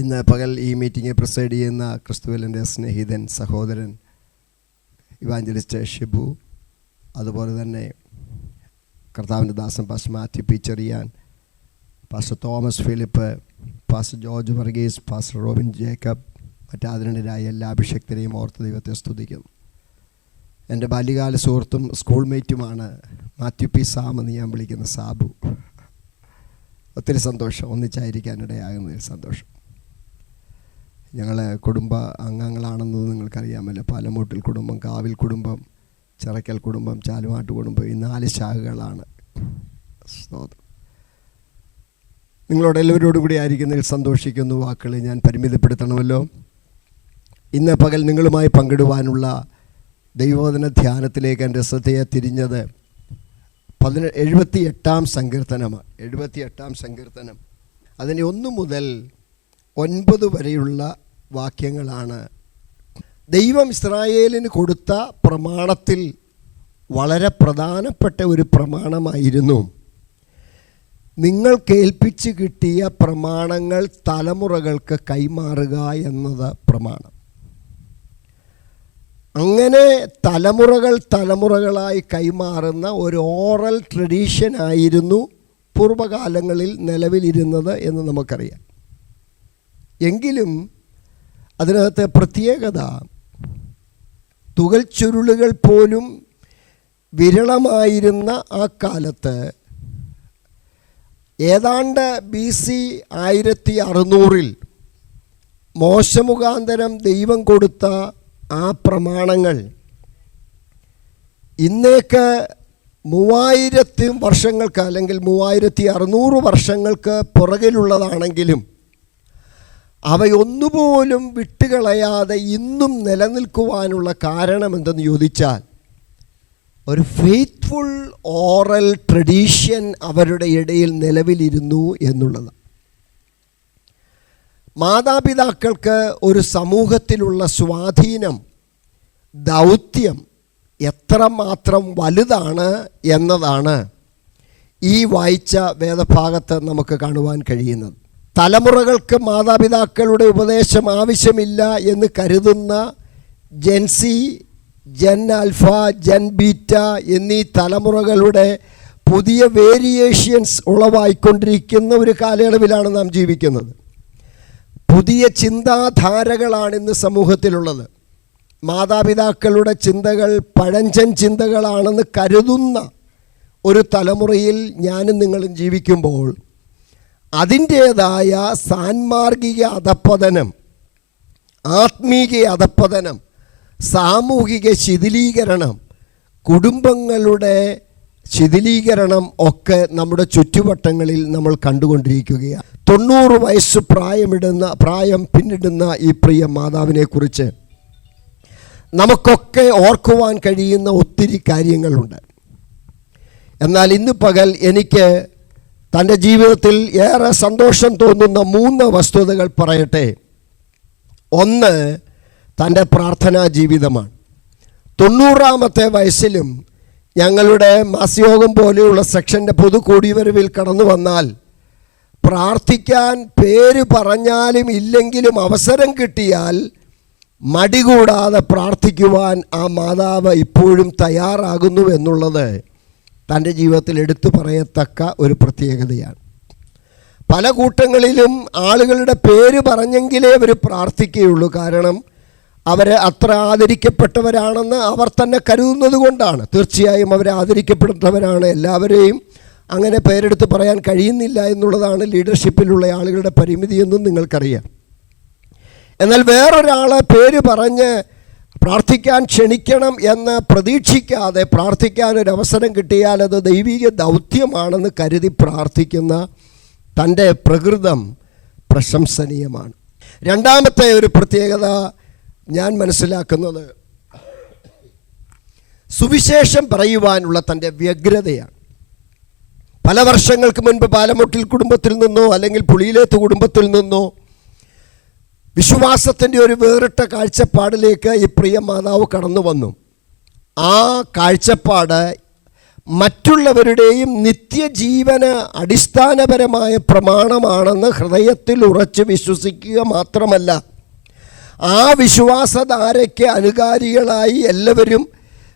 ഇന്ന് പകൽ ഈ മീറ്റിംഗ് പ്രസൈഡ് ചെയ്യുന്ന ക്രിസ്തുവിൽ എൻ്റെ സ്നേഹിതൻ സഹോദരൻ ഇവാഞ്ചലിസ്റ്റ് ഷിബു, അതുപോലെ തന്നെ കർത്താവിൻ്റെ ദാസൻ pastor Mathew P Cherian, pastor Thomas Philip, pastor George Varghese, pastor Robin Jacob, മറ്റാദരണീയരായ എല്ലാ അഭിഷക്തരെയും ഓർത്ത് ദൈവത്തെ സ്തുതിക്കുന്നു. എൻ്റെ ബാല്യകാല സുഹൃത്തും സ്കൂൾ മേറ്റുമാണ് മാത്യു പി സാം എന്ന് ഞാൻ വിളിക്കുന്ന സാബു. ഒത്തിരി സന്തോഷം, ഒന്നിച്ചായിരിക്കാനിടയാകുന്നതിൽ സന്തോഷം. ഞങ്ങൾ കുടുംബ അംഗങ്ങളാണെന്നത് നിങ്ങൾക്കറിയാമല്ലോ. പാലമൂട്ടിൽ കുടുംബം, കാവിൽ കുടുംബം, ചിറക്കൽ കുടുംബം, ചാലുമാട്ട് കുടുംബം, ഈ 4 ശാഖകളാണ്. നിങ്ങളോട് എല്ലാവരോടും കൂടി ആയിരിക്കുന്നതിൽ സന്തോഷിക്കുന്നു. വാക്കുകൾ ഞാൻ പരിമിതപ്പെടുത്തണമല്ലോ. ഇന്ന് പകൽ നിങ്ങളുമായി പങ്കിടുവാനുള്ള ദൈവവചന ധ്യാനത്തിലേക്ക് എൻ്റെ ശ്രദ്ധയെ തിരിഞ്ഞത് 78-ാം സങ്കീർത്തനമാണ്. 78-ാം സങ്കീർത്തനം, അതിന് 1 മുതൽ 9 വരെയുള്ള വാക്യങ്ങളാണ്. ദൈവം ഇസ്രായേലിന് കൊടുത്ത പ്രമാണത്തിൽ വളരെ പ്രധാനപ്പെട്ട ഒരു പ്രമാണമായിരുന്നു നിങ്ങൾ കേൾപ്പിച്ച് കിട്ടിയ പ്രമാണങ്ങൾ തലമുറകൾക്ക് കൈമാറുക എന്നത് പ്രമാണം. അങ്ങനെ തലമുറകളായി കൈമാറുന്ന ഒരു ഓറൽ ട്രഡീഷനായിരുന്നു പൂർവ്വകാലങ്ങളിൽ നിലവിലിരുന്നത് എന്ന് നമുക്കറിയാം. എങ്കിലും അതിനകത്തെ പ്രത്യേകത, തുകൽ ചുരുളുകൾ പോലും വിരളമായിരുന്ന ആ കാലത്ത് ഏതാണ്ട് BC 1600 മോശ മുഖാന്തരം ദൈവം കൊടുത്ത ആ പ്രമാണങ്ങൾ ഇന്നേക്ക് 3000 വർഷങ്ങൾക്ക് അല്ലെങ്കിൽ 3600 വർഷങ്ങൾക്ക് പുറകിലുള്ളതാണെങ്കിലും അവയൊന്നുപോലും വിട്ടുകളയാതെ ഇന്നും നിലനിൽക്കുവാനുള്ള കാരണം എന്തെന്ന് ചോദിച്ചാൽ ഒരു ഫെയ്ത്ത്ഫുൾ ഓറൽ ട്രഡീഷൻ അവരുടെ ഇടയിൽ നിലവിലിരുന്നു എന്നുള്ളത്. മാതാപിതാക്കൾക്ക് ഒരു സമൂഹത്തിലുള്ള സ്വാധീനം, ദൗത്യം എത്രമാത്രം വലുതാണ് എന്നതാണ് ഈ വായിച്ച വേദഭാഗത്ത് നമുക്ക് കാണുവാൻ കഴിയുന്നത്. തലമുറകൾക്ക് മാതാപിതാക്കളുടെ ഉപദേശം ആവശ്യമില്ല എന്ന് കരുതുന്ന gen Z, gen alpha, gen beta എന്നീ തലമുറകളുടെ പുതിയ വേരിയേഷൻസ് ഉളവായിക്കൊണ്ടിരിക്കുന്ന ഒരു കാലയളവിലാണ് നാം ജീവിക്കുന്നത്. പുതിയ ചിന്താധാരകളാണ് ഇന്ന് സമൂഹത്തിലുള്ളത്. മാതാപിതാക്കളുടെ ചിന്തകൾ പഴഞ്ചൻ ചിന്തകളാണെന്ന് കരുതുന്ന ഒരു തലമുറയിൽ ഞാനും നിങ്ങളും ജീവിക്കുമ്പോൾ അതിൻ്റേതായ സാൻമാർഗിക അധപ്പതനം, ആത്മീക അധപ്പതനം, സാമൂഹിക ശിഥിലീകരണം, കുടുംബങ്ങളുടെ ശിഥിലീകരണം ഒക്കെ നമ്മുടെ ചുറ്റുവട്ടങ്ങളിൽ നമ്മൾ കണ്ടുകൊണ്ടിരിക്കുകയാണ്. 90 വയസ്സ് പ്രായം പിന്നിടുന്ന ഈ പ്രിയ മാതാവിനെക്കുറിച്ച് നമുക്കൊക്കെ ഓർക്കുവാൻ കഴിയുന്ന ഒത്തിരി കാര്യങ്ങളുണ്ട്. എന്നാൽ ഇന്ന് പകൽ എനിക്ക് തൻ്റെ ജീവിതത്തിൽ ഏറെ സന്തോഷം തോന്നുന്ന 3 വസ്തുതകൾ പറയട്ടെ. ഒന്ന്, തൻ്റെ പ്രാർത്ഥനാ ജീവിതമാണ്. 90-ാമത്തെ വയസ്സിലും ഞങ്ങളുടെ മാസയോഗം പോലെയുള്ള സെക്ഷൻ്റെ പൊതു കൂടിവരവിൽ കടന്നു വന്നാൽ പ്രാർത്ഥിക്കാൻ പേര് പറഞ്ഞാലും ഇല്ലെങ്കിലും അവസരം കിട്ടിയാൽ മടി കൂടാതെ പ്രാർത്ഥിക്കുവാൻ ആ മാതാവ് ഇപ്പോഴും തയ്യാറാകുന്നു എന്നുള്ളത് തൻ്റെ ജീവിതത്തിൽ എടുത്തു പറയത്തക്ക ഒരു പ്രത്യേകതയാണ്. പല കൂട്ടങ്ങളിലും ആളുകളുടെ പേര് പറഞ്ഞെങ്കിലേ അവർ പ്രാർത്ഥിക്കുകയുള്ളൂ. കാരണം അവർ അത്ര ആദരിക്കപ്പെട്ടവരാണെന്ന് അവർ തന്നെ കരുതുന്നത് കൊണ്ടാണ്. തീർച്ചയായും അവരെ ആദരിക്കപ്പെട്ടവരാണ്. എല്ലാവരെയും അങ്ങനെ പേരെടുത്ത് പറയാൻ കഴിയുന്നില്ല എന്നുള്ളതാണ് ലീഡർഷിപ്പിലുള്ള ആളുകളുടെ പരിമിതിയെന്നും നിങ്ങൾക്കറിയാം. എന്നാൽ വേറൊരാളെ പേര് പറഞ്ഞ് പ്രാർത്ഥിക്കാൻ ക്ഷണിക്കണം എന്ന് പ്രതീക്ഷിക്കാതെ പ്രാർത്ഥിക്കാനൊരവസരം കിട്ടിയാൽ അത് ദൈവിക ദൗത്യമാണെന്ന് കരുതി പ്രാർത്ഥിക്കുന്ന തൻ്റെ പ്രകൃതം പ്രശംസനീയമാണ്. രണ്ടാമത്തെ ഒരു പ്രത്യേകത ഞാൻ മനസ്സിലാക്കുന്നത് സുവിശേഷം പറയുവാനുള്ള തൻ്റെ വ്യഗ്രതയാണ്. പല വർഷങ്ങൾക്ക് മുൻപ് പാലമുട്ടിൽ കുടുംബത്തിൽ നിന്നോ അല്ലെങ്കിൽ പുളിയിലേത്ത് കുടുംബത്തിൽ നിന്നോ വിശ്വാസത്തിൻ്റെ ഒരു വേറിട്ട കാഴ്ചപ്പാടിലേക്ക് ഈ പ്രിയ മാതാവ് കടന്നു വന്നു. ആ കാഴ്ചപ്പാട് മറ്റുള്ളവരുടെയും നിത്യജീവന് അടിസ്ഥാനപരമായ പ്രമാണമാണെന്ന് ഹൃദയത്തിൽ ഉറച്ച് വിശ്വസിക്കുക മാത്രമല്ല, ആ വിശ്വാസധാരയ്ക്ക് അനുകാരികളായി എല്ലാവരും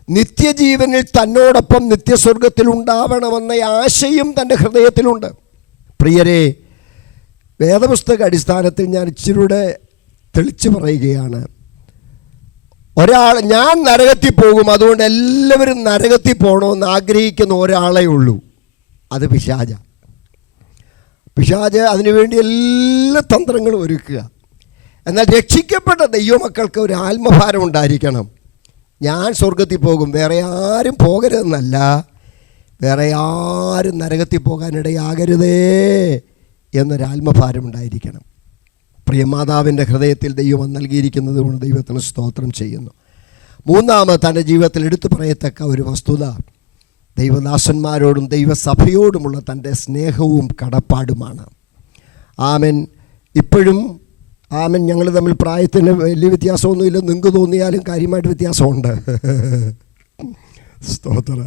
നിത്യജീവനിൽ തന്നോടൊപ്പം നിത്യസ്വർഗത്തിൽ ഉണ്ടാവണമെന്ന ആശയും തൻ്റെ ഹൃദയത്തിലുണ്ട്. പ്രിയരെ, വേദപുസ്തക അടിസ്ഥാനത്തിൽ ഞാൻ ഇച്ചിരൂടെ തെളിച്ചു പറയുകയാണ്. ഞാൻ നരകത്തിൽ പോകും, അതുകൊണ്ട് എല്ലാവരും നരകത്തിൽ പോകണമെന്ന് ആഗ്രഹിക്കുന്ന ഒരാളേ ഉള്ളൂ, അത് പിശാച. പിശാച് അതിനുവേണ്ടി എല്ലാ തന്ത്രങ്ങളും ഒരുക്കുക. എന്നാൽ രക്ഷിക്കപ്പെട്ട ദൈവമക്കൾക്ക് ഒരു ആത്മഭാരം ഉണ്ടായിരിക്കണം. ഞാൻ സ്വർഗത്തിൽ പോകും, വേറെ ആരും പോകരുതെന്നല്ല, വേറെ ആരും നരകത്തിൽ പോകാനിടയാകരുതേ എന്നൊരാത്മഭാരം ഉണ്ടായിരിക്കണം. പ്രിയമാതാവിൻ്റെ ഹൃദയത്തിൽ ദൈവം നൽകിയിരിക്കുന്നത് കൊണ്ട് ദൈവത്തിന് സ്തോത്രം ചെയ്യുന്നു. മൂന്നാമത് തൻ്റെ ജീവിതത്തിൽ എടുത്തു പറയത്തക്ക ഒരു വസ്തുത ദൈവദാസന്മാരോടും ദൈവസഭയോടുമുള്ള തൻ്റെ സ്നേഹവും കടപ്പാടുമാണ്. ആമൻ. ഇപ്പോഴും ആമൻ, ഞങ്ങൾ തമ്മിൽ പ്രായത്തിന് വലിയ വ്യത്യാസമൊന്നുമില്ല. നിങ്ങൾക്ക് തോന്നിയാലും കാര്യമായിട്ട് വ്യത്യാസമുണ്ട്. സ്തോത്ര.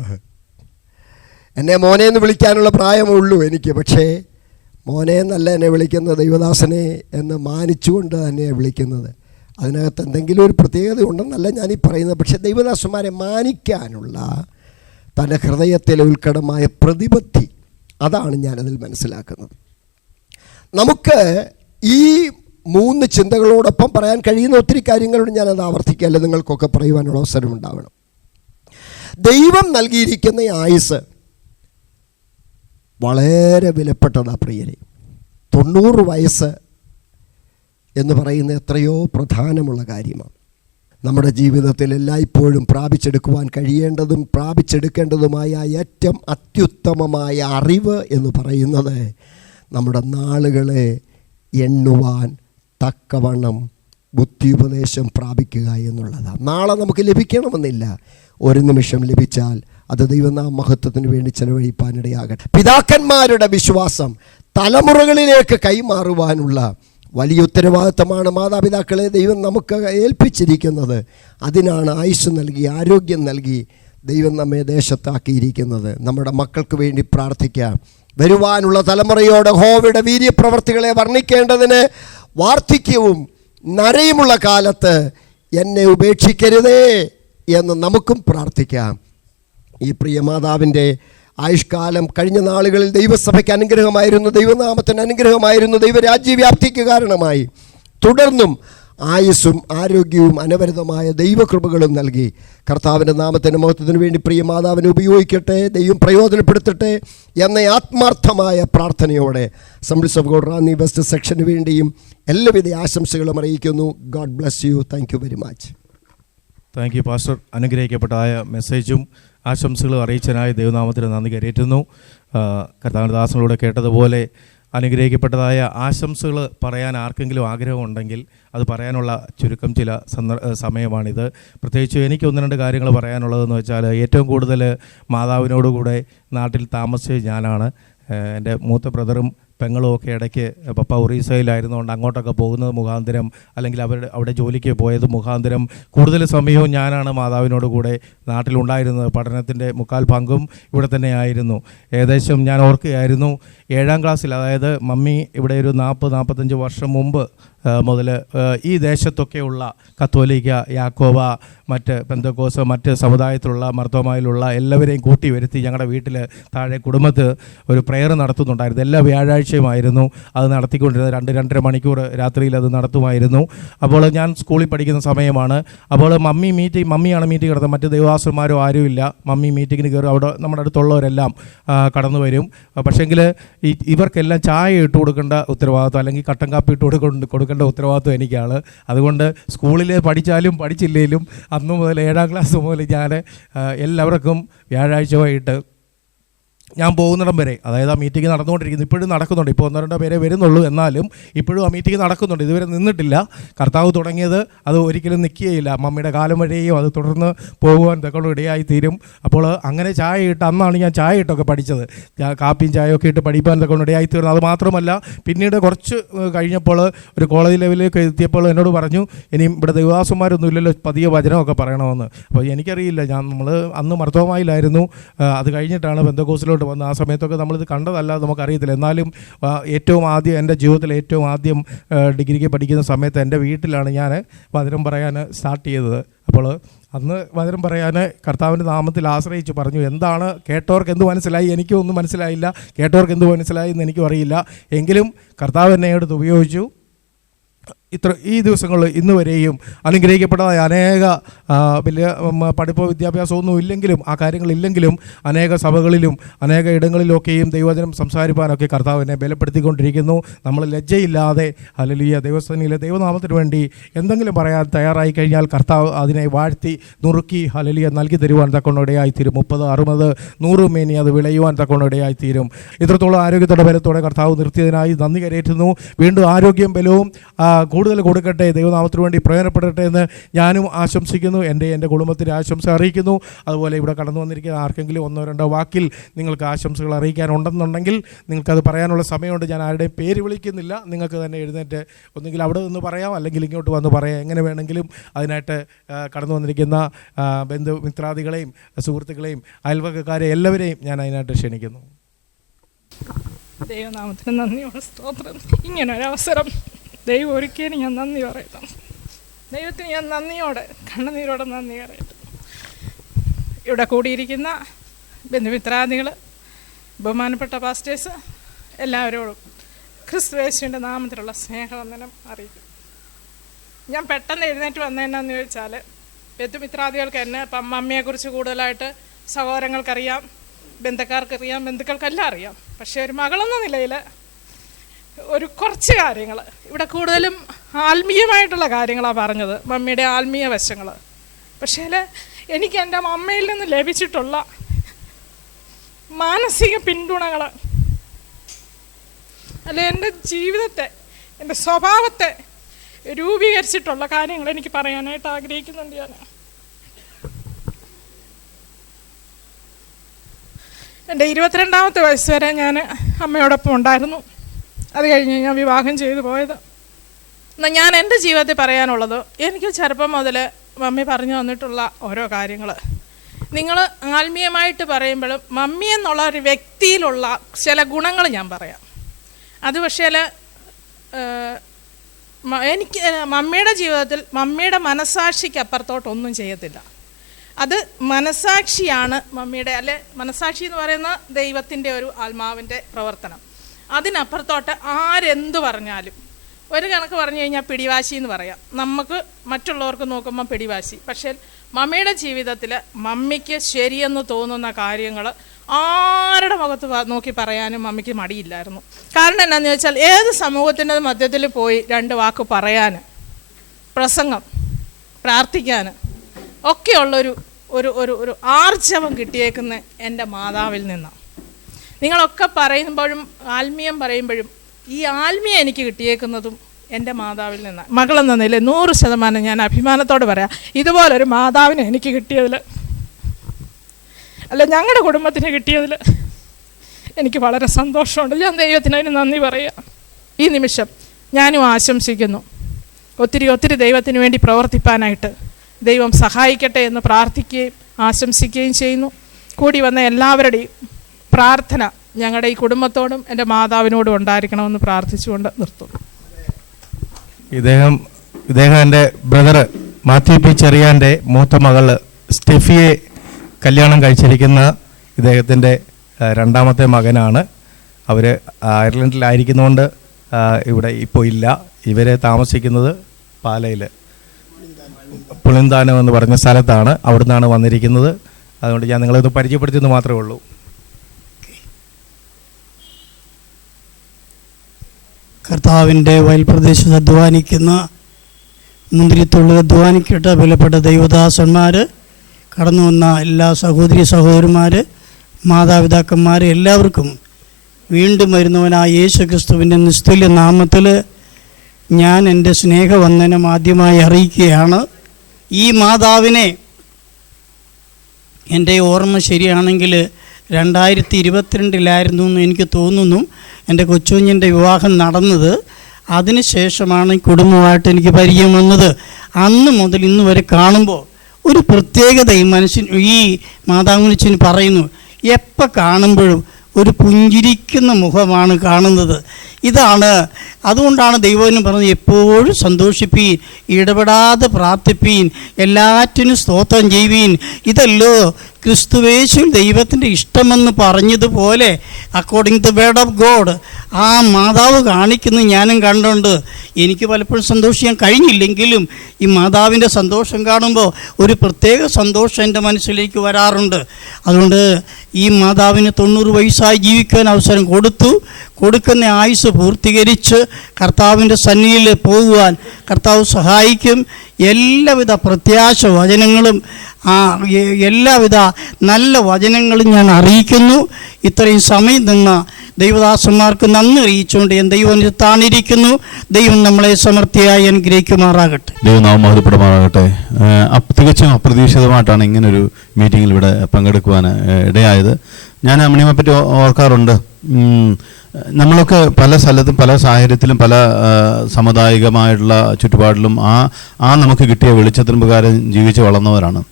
എന്നെ മോനെ എന്ന് വിളിക്കാനുള്ള പ്രായമുള്ളൂ എനിക്ക്. പക്ഷേ മോനെ എന്നല്ല എന്നെ വിളിക്കുന്നത്, ദൈവദാസനെ എന്ന് മാനിച്ചുകൊണ്ട് തന്നെ വിളിക്കുന്നത്. അതിനകത്ത് എന്തെങ്കിലും ഒരു പ്രത്യേകത ഉണ്ടെന്നല്ല ഞാനീ പറയുന്നത്. പക്ഷേ ദൈവദാസന്മാരെ മാനിക്കാനുള്ള തൻ്റെ ഹൃദയത്തിലെ ഉത്കടമായ പ്രതിബദ്ധി, അതാണ് ഞാനതിൽ മനസ്സിലാക്കുന്നത്. നമുക്ക് ഈ 3 ചിന്തകളോടൊപ്പം പറയാൻ കഴിയുന്ന ഒത്തിരി കാര്യങ്ങളുണ്ട്. ഞാനത് ആവർത്തിക്കല്ല, നിങ്ങൾക്കൊക്കെ പറയുവാനുള്ള അവസരം ഉണ്ടാവണം. ദൈവം നൽകിയിരിക്കുന്ന ആയുസ് വളരെ വിലപ്പെട്ടതാണ് പ്രിയരെ. 90 വയസ്സ് എന്ന് പറയുന്ന എത്രയോ പ്രധാനമുള്ള കാര്യമാണ്. നമ്മുടെ ജീവിതത്തിൽ എല്ലായ്പ്പോഴും പ്രാപിച്ചെടുക്കുവാൻ കഴിയേണ്ടതും പ്രാപിച്ചെടുക്കേണ്ടതുമായ ഏറ്റവും അത്യുത്തമമായ അറിവ് എന്ന് പറയുന്നത് നമ്മുടെ നാളുകളെ എണ്ണുവാൻ തക്കവണ്ണം ബുദ്ധിയുപദേശം പ്രാപിക്കുക എന്നുള്ളതാണ്. നാളെ നമുക്ക് ലഭിക്കണമെന്നില്ല, ഒരു നിമിഷം ലഭിച്ചാൽ അത് ദൈവനാമ മഹത്വത്തിന് വേണ്ടി ചെലവഴിപ്പാനിടയാകട്ടെ. പിതാക്കന്മാരുടെ വിശ്വാസം തലമുറകളിലേക്ക് കൈമാറുവാനുള്ള വലിയ ഉത്തരവാദിത്തമാണ് മാതാപിതാക്കളെ ദൈവം നമുക്ക് ഏൽപ്പിച്ചിരിക്കുന്നത്. അതിനാണ് ആയുസ്സ് നൽകി ആരോഗ്യം നൽകി ദൈവം നമ്മെ ദേശത്താക്കിയിരിക്കുന്നത്. നമ്മുടെ മക്കൾക്ക് വേണ്ടി പ്രാർത്ഥിക്കാം. വരുവാനുള്ള തലമുറയോട് യഹോവയുടെ വീര്യപ്രവർത്തികളെ വർണ്ണിക്കേണ്ടതിന് വാർദ്ധക്യവും നരയുമുള്ള കാലത്ത് എന്നെ ഉപേക്ഷിക്കരുതേ എന്ന് നമുക്കും പ്രാർത്ഥിക്കാം. ഈ പ്രിയ മാതാവിൻ്റെ ആയുഷ്കാലം കഴിഞ്ഞ നാളുകളിൽ ദൈവസഭയ്ക്ക് അനുഗ്രഹമായിരുന്നു, ദൈവനാമത്തിന് അനുഗ്രഹമായിരുന്നു, ദൈവരാജ്യവ്യാപ്തിക്ക് കാരണമായി. തുടർന്നും ആയുസ്സും ആരോഗ്യവും അനവരതമായ ദൈവകൃപകളും നൽകി കർത്താവിൻ്റെ നാമത്തിൻ്റെ മഹത്വത്തിന് വേണ്ടി പ്രിയ മാതാവിനെ ഉപയോഗിക്കട്ടെ, ദൈവം പ്രയോജനപ്പെടുത്തട്ടെ എന്ന ആത്മാർത്ഥമായ പ്രാർത്ഥനയോടെ assemblies of God Ranni west സെക്ഷന് വേണ്ടിയും എല്ലാവിധ ആശംസകളും അറിയിക്കുന്നു. God bless you. Thank you very much. Thank you pastor. അനുഗ്രഹിക്കപ്പെട്ടതായ മെസ്സേജും ആശംസകളും അറിയിച്ചതിനായി ദൈവനാമത്തിന് നന്ദി കരയറ്റുന്നു. കർത്താവിൻ്റെ ദാസനോട് കേട്ടതുപോലെ അനുഗ്രഹിക്കപ്പെട്ടതായ ആശംസകൾ പറയാൻ ആർക്കെങ്കിലും ആഗ്രഹമുണ്ടെങ്കിൽ അത് പറയാനുള്ള ചുരുക്കം ചില സമയമാണിത്. പ്രത്യേകിച്ച് എനിക്ക് 1-2 കാര്യങ്ങൾ പറയാനുള്ളതെന്ന് വെച്ചാൽ, ഏറ്റവും കൂടുതൽ മാതാവിനോടുകൂടെ നാട്ടിൽ താമസിച്ചത് ഞാനാണ്. എൻ്റെ മൂത്ത ബ്രദറും പെങ്ങളും ഒക്കെ ഇടയ്ക്ക് പപ്പ ഒറീസയിലായിരുന്നുകൊണ്ട് അങ്ങോട്ടൊക്കെ പോകുന്നത് മുഖാന്തരം, അല്ലെങ്കിൽ അവിടെ ജോലിക്ക് പോയത് മുഖാന്തരം കൂടുതൽ സമയവും ഞാനാണ് മാതാവിനോട് കൂടെ നാട്ടിലുണ്ടായിരുന്നത്. പഠനത്തിൻ്റെ 3/4 പങ്കും ഇവിടെ തന്നെ ആയിരുന്നു. ഏകദേശം ഞാൻ ഓർക്കുകയായിരുന്നു, 7ാം ക്ലാസ്സിൽ, അതായത് മമ്മി ഇവിടെ ഒരു 40-45 വർഷം മുമ്പ് മുതൽ ഈ ദേശത്തൊക്കെയുള്ള കത്തോലിക്ക, യാക്കോബ, മറ്റ് പെന്തക്കോസ്, മറ്റ് സമുദായത്തിലുള്ള മർത്തോമായിലുള്ള എല്ലാവരെയും കൂട്ടി വരുത്തി ഞങ്ങളുടെ വീട്ടിൽ താഴെ കുടുംബത്ത് ഒരു പ്രെയർ നടത്തുന്നുണ്ടായിരുന്നു. എല്ലാ വ്യാഴാഴ്ചയുമായിരുന്നു അത് നടത്തിക്കൊണ്ടിരുന്നത്. 2-2.5 മണിക്കൂർ രാത്രിയിൽ അത് നടത്തുമായിരുന്നു. അപ്പോൾ ഞാൻ സ്കൂളിൽ പഠിക്കുന്ന സമയമാണ്. അപ്പോൾ മമ്മിയാണ് മീറ്റിംഗ് നടത്തുന്നത്, മറ്റ് ദൈവദാസന്മാരോ ആരുമില്ല. മമ്മി മീറ്റിങ്ങിന് കയറി അവിടെ നമ്മുടെ അടുത്തുള്ളവരെല്ലാം കടന്നു വരും. പക്ഷേങ്കിൽ ഇവർക്കെല്ലാം ചായ ഇട്ട് കൊടുക്കേണ്ട ഉത്തരവാദിത്വം, അല്ലെങ്കിൽ കട്ടൻ കാപ്പി ഇട്ട് കൊടുക്കേണ്ട ഉത്തരവാദിത്വം എനിക്കാണ്. അതുകൊണ്ട് സ്കൂളിൽ പഠിച്ചാലും പഠിച്ചില്ലെങ്കിലും അന്നു മുതൽ 7ാം ക്ലാസ് മുതൽ ഞാൻ എല്ലാവർക്കും വ്യാഴാഴ്ച വൈകിട്ട് ഞാൻ പോകുന്നിടം വരെ, അതായത് ആ മീറ്റിംഗ് നടന്നുകൊണ്ടിരിക്കുന്നു, ഇപ്പോഴും നടക്കുന്നുണ്ട്. ഇപ്പോൾ 1-2 പേരെ വരുന്നുള്ളൂ, എന്നാലും ഇപ്പോഴും ആ മീറ്റിംഗ് നടക്കുന്നുണ്ട്. ഇതുവരെ നിന്നിട്ടില്ല. കർത്താവ് തുടങ്ങിയത് അത് ഒരിക്കലും നിൽക്കുകയില്ല. മമ്മിയുടെ കാലം വരെയും അത് തുടർന്ന് പോകുവാൻ തക്കൊണ്ട് ഇടയായി തീരും. അപ്പോൾ അങ്ങനെ ചായ ഇട്ട്, അന്നാണ് ഞാൻ ചായ ഇട്ടൊക്കെ പഠിച്ചത്. കാപ്പിയും ചായയൊക്കെ ഇട്ട് പഠിപ്പാൻ തക്കൊണ്ട് ഇടയായി തീർന്നു. അത് മാത്രമല്ല, പിന്നീട് കുറച്ച് കഴിഞ്ഞപ്പോൾ ഒരു കോളേജ് ലെവലിലേക്ക് എത്തിയപ്പോൾ എന്നോട് പറഞ്ഞു, ഇനിയും ഇവിടെ ദൈവദാസന്മാരൊന്നും ഇല്ലല്ലോ, പതിയെ വചനമൊക്കെ പറയണമെന്ന്. അപ്പോൾ എനിക്കറിയില്ല, നമ്മൾ അന്ന് മർത്തോമായിലായിരുന്നു. അത് കഴിഞ്ഞിട്ടാണ് പെന്തക്കോസിലോട്ട് വന്ന്. ആ സമയത്തൊക്കെ നമ്മളിത് കണ്ടതല്ലാതെ നമുക്കറിയത്തില്ല. എന്നാലും ഏറ്റവും ആദ്യം, എൻ്റെ ജീവിതത്തിൽ ഏറ്റവും ആദ്യം ഡിഗ്രിക്ക് പഠിക്കുന്ന സമയത്ത് എൻ്റെ വീട്ടിലാണ് ഞാൻ വചനം പറയാൻ സ്റ്റാർട്ട് ചെയ്തത്. അപ്പോൾ അന്ന് വചനം പറയാൻ കർത്താവിൻ്റെ നാമത്തിൽ ആശ്രയിച്ച് പറഞ്ഞു. എന്താണ് കേട്ടവർക്ക് എന്ത് മനസ്സിലായി? എനിക്കും ഒന്നും മനസ്സിലായില്ല. കേട്ടവർക്ക് എന്ത് മനസ്സിലായി എന്ന് എനിക്കും അറിയില്ല. എങ്കിലും കർത്താവ് എന്നെ എടുത്ത് ഉപയോഗിച്ചു. ഈ ദിവസങ്ങളിൽ ഇന്ന് വരെയും അനുഗ്രഹിക്കപ്പെട്ടതായ അനേക വലിയ പഠിപ്പോ വിദ്യാഭ്യാസമൊന്നും ഇല്ലെങ്കിലും, ആ കാര്യങ്ങളില്ലെങ്കിലും, അനേക സഭകളിലും അനേക ഇടങ്ങളിലൊക്കെയും ദൈവവചനം സംസാരിപ്പാനൊക്കെ കർത്താവിനെ ബലപ്പെടുത്തിക്കൊണ്ടിരിക്കുന്നു. നമ്മൾ ലജ്ജയില്ലാതെ ഹല്ലേലൂയ ദൈവസന്നിധിയിലെ ദൈവനാമത്തിന് വേണ്ടി എന്തെങ്കിലും പറയാൻ തയ്യാറായി കഴിഞ്ഞാൽ കർത്താവ് അതിനെ വാഴ്ത്തി നുറുക്കി ഹല്ലേലൂയ നൽകി തരുവാൻ തക്കൊണ്ടിടയായിത്തീരും. 30, 60, 100 മേനി അത് വിളയുവാൻ തക്കൊണ്ടിടയായിത്തീരും. ഇത്രത്തോളം ആരോഗ്യത്തോടെ ബലത്തോടെ കർത്താവ് നിർത്തിയതിനായി നന്ദി കരയറ്റുന്നു. വീണ്ടും ആരോഗ്യം ബലവും കൂടുതൽ കൊടുക്കട്ടെ, ദൈവനാമത്തിന് വേണ്ടി പ്രയോജനപ്പെടട്ടെ എന്ന് ഞാനും ആശംസിക്കുന്നു. എൻ്റെ കുടുംബത്തിൻ്റെ ആശംസ അറിയിക്കുന്നു. അതുപോലെ ഇവിടെ കടന്നു വന്നിരിക്കുന്ന ആർക്കെങ്കിലും 1-2 വാക്കിൽ നിങ്ങൾക്ക് ആശംസകൾ അറിയിക്കാനുണ്ടെന്നുണ്ടെങ്കിൽ നിങ്ങൾക്കത് പറയാനുള്ള സമയമുണ്ട്. ഞാൻ ആരുടെയും പേര് വിളിക്കുന്നില്ല. നിങ്ങൾക്ക് തന്നെ എഴുന്നേറ്റ് ഒന്നുകിൽ അവിടെ നിന്ന് പറയാം, അല്ലെങ്കിൽ ഇങ്ങോട്ട് വന്ന് പറയാം. എങ്ങനെ വേണമെങ്കിലും അതിനായിട്ട് കടന്നു വന്നിരിക്കുന്ന ബന്ധുമിത്രാദികളെയും സുഹൃത്തുക്കളെയും അയൽവക്കക്കാരെ എല്ലാവരെയും ഞാൻ അതിനായിട്ട് ക്ഷണിക്കുന്നു. ദൈവനാമത്തിന് നന്ദിയോടെ സ്തോത്രം. ഇങ്ങനൊരവസരം ദൈവം ഒരുക്കിയതിന് ഞാൻ നന്ദി പറയുന്നു. ദൈവത്തിന് ഞാൻ നന്ദിയോടെ, കണ്ണുനീരോടെ നന്ദി പറയുന്നു. ഇവിടെ കൂടിയിരിക്കുന്ന ബന്ധുമിത്രാദികൾ, ബഹുമാനപ്പെട്ട പാസ്റ്റേഴ്സ്, എല്ലാവരോടും ക്രിസ്തുയേശുവിൻ്റെ നാമത്തിലുള്ള സ്നേഹവന്ദനം അറിയിക്കും. ഞാൻ പെട്ടെന്ന് എഴുന്നേറ്റ് വന്നതെന്നു ചോദിച്ചാൽ, ബന്ധുമിത്രാദികൾക്ക് എന്നെ മമ്മിയെക്കുറിച്ച് കൂടുതലായിട്ട് സഹോദരങ്ങൾക്കറിയാം, ബന്ധുക്കാർക്കറിയാം, ബന്ധുക്കൾക്കെല്ലാം അറിയാം. പക്ഷേ ഒരു മകളെന്ന നിലയിൽ ഒരു കുറച്ച് കാര്യങ്ങൾ ഇവിടെ കൂടുതലും ആത്മീയമായിട്ടുള്ള കാര്യങ്ങളാണ് പറഞ്ഞത്, മമ്മിയുടെ ആത്മീയ വശങ്ങൾ. പക്ഷേ എനിക്ക് എൻ്റെ അമ്മയിൽ നിന്ന് ലഭിച്ചിട്ടുള്ള മാനസിക പിന്തുണകൾ, അല്ലെ എൻ്റെ ജീവിതത്തെ, എൻ്റെ സ്വഭാവത്തെ രൂപീകരിച്ചിട്ടുള്ള കാര്യങ്ങൾ എനിക്ക് പറയാനായിട്ട് ആഗ്രഹിക്കുന്നുണ്ട്. ഞാൻ എൻ്റെ 22ാമത്തെ വയസ്സ് വരെ ഞാൻ അമ്മയോടൊപ്പം ഉണ്ടായിരുന്നു. അത് കഴിഞ്ഞ് ഞാൻ വിവാഹം ചെയ്തു പോയത്. എന്നാൽ ഞാൻ എൻ്റെ ജീവിതത്തിൽ പറയാനുള്ളത്, എനിക്ക് ചെറുപ്പം മുതൽ മമ്മി പറഞ്ഞു തന്നിട്ടുള്ള ഓരോ കാര്യങ്ങൾ, നിങ്ങൾ ആത്മീയമായിട്ട് പറയുമ്പോഴും മമ്മി എന്നുള്ള ഒരു വ്യക്തിയിലുള്ള ചില ഗുണങ്ങൾ ഞാൻ പറയാം. അത് പക്ഷേ എനിക്ക് മമ്മിയുടെ ജീവിതത്തിൽ മമ്മിയുടെ മനസ്സാക്ഷിക്ക് അപ്പുറത്തോട്ടൊന്നും ചെയ്യത്തില്ല. അത് മനസ്സാക്ഷിയാണ് മമ്മിയുടെ, അല്ലെ മനസ്സാക്ഷി എന്ന് പറയുന്ന ദൈവത്തിൻ്റെ ഒരു ആത്മാവിൻ്റെ പ്രവർത്തനം. അതിനപ്പുറത്തോട്ട് ആരെന്ത് പറഞ്ഞാലും, ഒരു കണക്ക് പറഞ്ഞു കഴിഞ്ഞാൽ പിടിവാശി എന്ന് പറയാം. നമുക്ക് മറ്റുള്ളവർക്ക് നോക്കുമ്പോൾ പിടിവാശി. പക്ഷേ മമ്മിയുടെ ജീവിതത്തിൽ മമ്മിക്ക് ശരിയെന്ന് തോന്നുന്ന കാര്യങ്ങൾ ആരുടെ മുഖത്ത് നോക്കി പറയാനും മമ്മിക്ക് മടിയില്ലായിരുന്നു. കാരണം എന്നാന്ന് ചോദിച്ചാൽ, ഏത് സമൂഹത്തിൻ്റെ മധ്യത്തിൽ പോയി 2 വാക്ക് പറയാൻ, പ്രസംഗം, പ്രാർത്ഥിക്കാൻ ഒക്കെയുള്ളൊരു ഒരു ഒരു ഒരു ആർജവം കിട്ടിയേക്കുന്ന എൻ്റെ മാതാവിൽ നിന്നാണ്. നിങ്ങളൊക്കെ പറയുമ്പോഴും ആത്മീയം പറയുമ്പോഴും ഈ ആത്മീയം എനിക്ക് കിട്ടിയേക്കുന്നതും എൻ്റെ മാതാവിൽ നിന്നാണ്. മകളെന്ന നിലയിൽ 100% ഞാൻ അഭിമാനത്തോട് പറയാം, ഇതുപോലൊരു മാതാവിനെ എനിക്ക് കിട്ടിയതിൽ, അല്ല ഞങ്ങളുടെ കുടുംബത്തിന് കിട്ടിയതിൽ എനിക്ക് വളരെ സന്തോഷമുണ്ട്. ഞാൻ ദൈവത്തിന് അതിന് നന്ദി പറയാം. ഈ നിമിഷം ഞാനും ആശംസിക്കുന്നു, ഒത്തിരി ഒത്തിരി ദൈവത്തിന് വേണ്ടി പ്രവർത്തിപ്പാനായിട്ട് ദൈവം സഹായിക്കട്ടെ എന്ന് പ്രാർത്ഥിക്കുകയും ആശംസിക്കുകയും ചെയ്യുന്നു. കൂടി വന്ന എല്ലാവരുടെയും പ്രാർത്ഥന ഞങ്ങളുടെ ഈ കുടുംബത്തോടും എൻ്റെ മാതാവിനോടും ഉണ്ടായിരിക്കണമെന്ന് പ്രാർത്ഥിച്ചുകൊണ്ട് നിർത്തുന്നു. ഇദ്ദേഹം എൻ്റെ ബ്രദർ മാത്യു പി ചെറിയാൻ്റെ മൂത്ത മകൾ സ്റ്റെഫിയെ കല്യാണം കഴിച്ചിരിക്കുന്ന ഇദ്ദേഹത്തിൻ്റെ 2ാമത്തെ മകനാണ്. അവർ അയർലൻഡിലായിരിക്കുന്നതുകൊണ്ട് ഇവിടെ ഇപ്പോൾ ഇല്ല. ഇവർ താമസിക്കുന്നത് പാലയിൽ പുളിന്താനം എന്ന് പറഞ്ഞ സ്ഥലത്താണ്. അവിടെ നിന്നാണ് വന്നിരിക്കുന്നത്. അതുകൊണ്ട് ഞാൻ നിങ്ങളൊന്ന് പരിചയപ്പെടുത്തിയെന്ന് മാത്രമേ ഉള്ളൂ. കർത്താവിൻ്റെ വയൽപ്രദേശത്ത് അധ്വാനിക്കുന്ന, മുന്തിരിത്തുള്ളിൽ അധ്വാനിക്കട്ട വിലപ്പെട്ട ദൈവദാസന്മാർ, കടന്നു വന്ന എല്ലാ സഹോദരി സഹോദരന്മാർ, മാതാപിതാക്കന്മാർ, എല്ലാവർക്കും വീണ്ടും വരുന്നവനായ യേശു ക്രിസ്തുവിൻ്റെ നിസ്തുല്യ നാമത്തിൽ ഞാൻ എൻ്റെ സ്നേഹവന്ദനം ആദ്യമായി അറിയിക്കുകയാണ്. ഈ മാതാവിനെ എൻ്റെ ഓർമ്മ ശരിയാണെങ്കിൽ 2022 എന്ന് എനിക്ക് തോന്നുന്നു എൻ്റെ കൊച്ചുകുഞ്ഞിൻ്റെ വിവാഹം നടന്നത്. അതിനുശേഷമാണ് ഈ കുടുംബമായിട്ട് എനിക്ക് പരിചയം വന്നത്. അന്ന് മുതൽ ഇന്ന് വരെ കാണുമ്പോൾ ഒരു പ്രത്യേകത ഈ മാതാവിനെ പറയുന്നു. എപ്പോൾ കാണുമ്പോഴും ഒരു പുഞ്ചിരിക്കുന്ന മുഖമാണ് കാണുന്നത്. അതുകൊണ്ടാണ് ദൈവം പറഞ്ഞത്, എപ്പോഴും സന്തോഷിപ്പീൻ, ഇടപെടാതെ പ്രാർത്ഥിപ്പീൻ, എല്ലാറ്റിനും സ്തോത്രം ചെയ്യുവീൻ. ഇതല്ലോ ക്രിസ്തുവേശുവിൽ ദൈവത്തിൻ്റെ ഇഷ്ടമെന്ന് പറഞ്ഞതുപോലെ according to the word of God ആ മാതാവ് കാണിക്കുന്നത് ഞാനും കണ്ടുണ്ട്. എനിക്ക് പലപ്പോഴും സന്തോഷിക്കാൻ കഴിഞ്ഞില്ലെങ്കിലും ഈ മാതാവിൻ്റെ സന്തോഷം കാണുമ്പോൾ ഒരു പ്രത്യേക സന്തോഷം എൻ്റെ മനസ്സിലേക്ക് വരാറുണ്ട്. അതുകൊണ്ട് ഈ മാതാവിന് 90 വയസ്സായി ജീവിക്കാൻ അവസരം കൊടുക്കുന്ന ആയുസ് പൂർത്തീകരിച്ച് കർത്താവിൻ്റെ സന്നിധിയിൽ പോകുവാൻ കർത്താവ് സഹായിക്കും. എല്ലാവിധ പ്രത്യാശ വചനങ്ങളും എല്ലാവിധ നല്ല വചനങ്ങളും ഞാൻ അറിയിക്കുന്നു. ഇത്രയും സമയം നിന്ന ദൈവദാസന്മാർക്ക് നന്ദി അറിയിച്ചുകൊണ്ട് ഞാൻ ദൈവം താണിരിക്കുന്നു. ദൈവം നമ്മളെ സമൃദ്ധിയായി അനുഗ്രഹിക്കുമാറാകട്ടെ. ദൈവനാമം മഹത്വപ്പെടുമാറാകട്ടെ. തികച്ചും അപ്രതീക്ഷിതമായിട്ടാണ് ഇങ്ങനൊരു മീറ്റിങ്ങിൽ ഇവിടെ പങ്കെടുക്കുവാൻ ഇടയായത്. ഞാൻ അമ്മിണിയെ പറ്റി ഓർക്കാറുണ്ട്. നമ്മളൊക്കെ പല സ്ഥലത്തും പല സാഹചര്യത്തിലും പല സാമുദായികമായിട്ടുള്ള ചുറ്റുപാടിലും ആ നമുക്ക് കിട്ടിയ വെളിച്ചത്തിന് പ്രകാരം ജീവിച്ച് വളർന്നവരാണ്.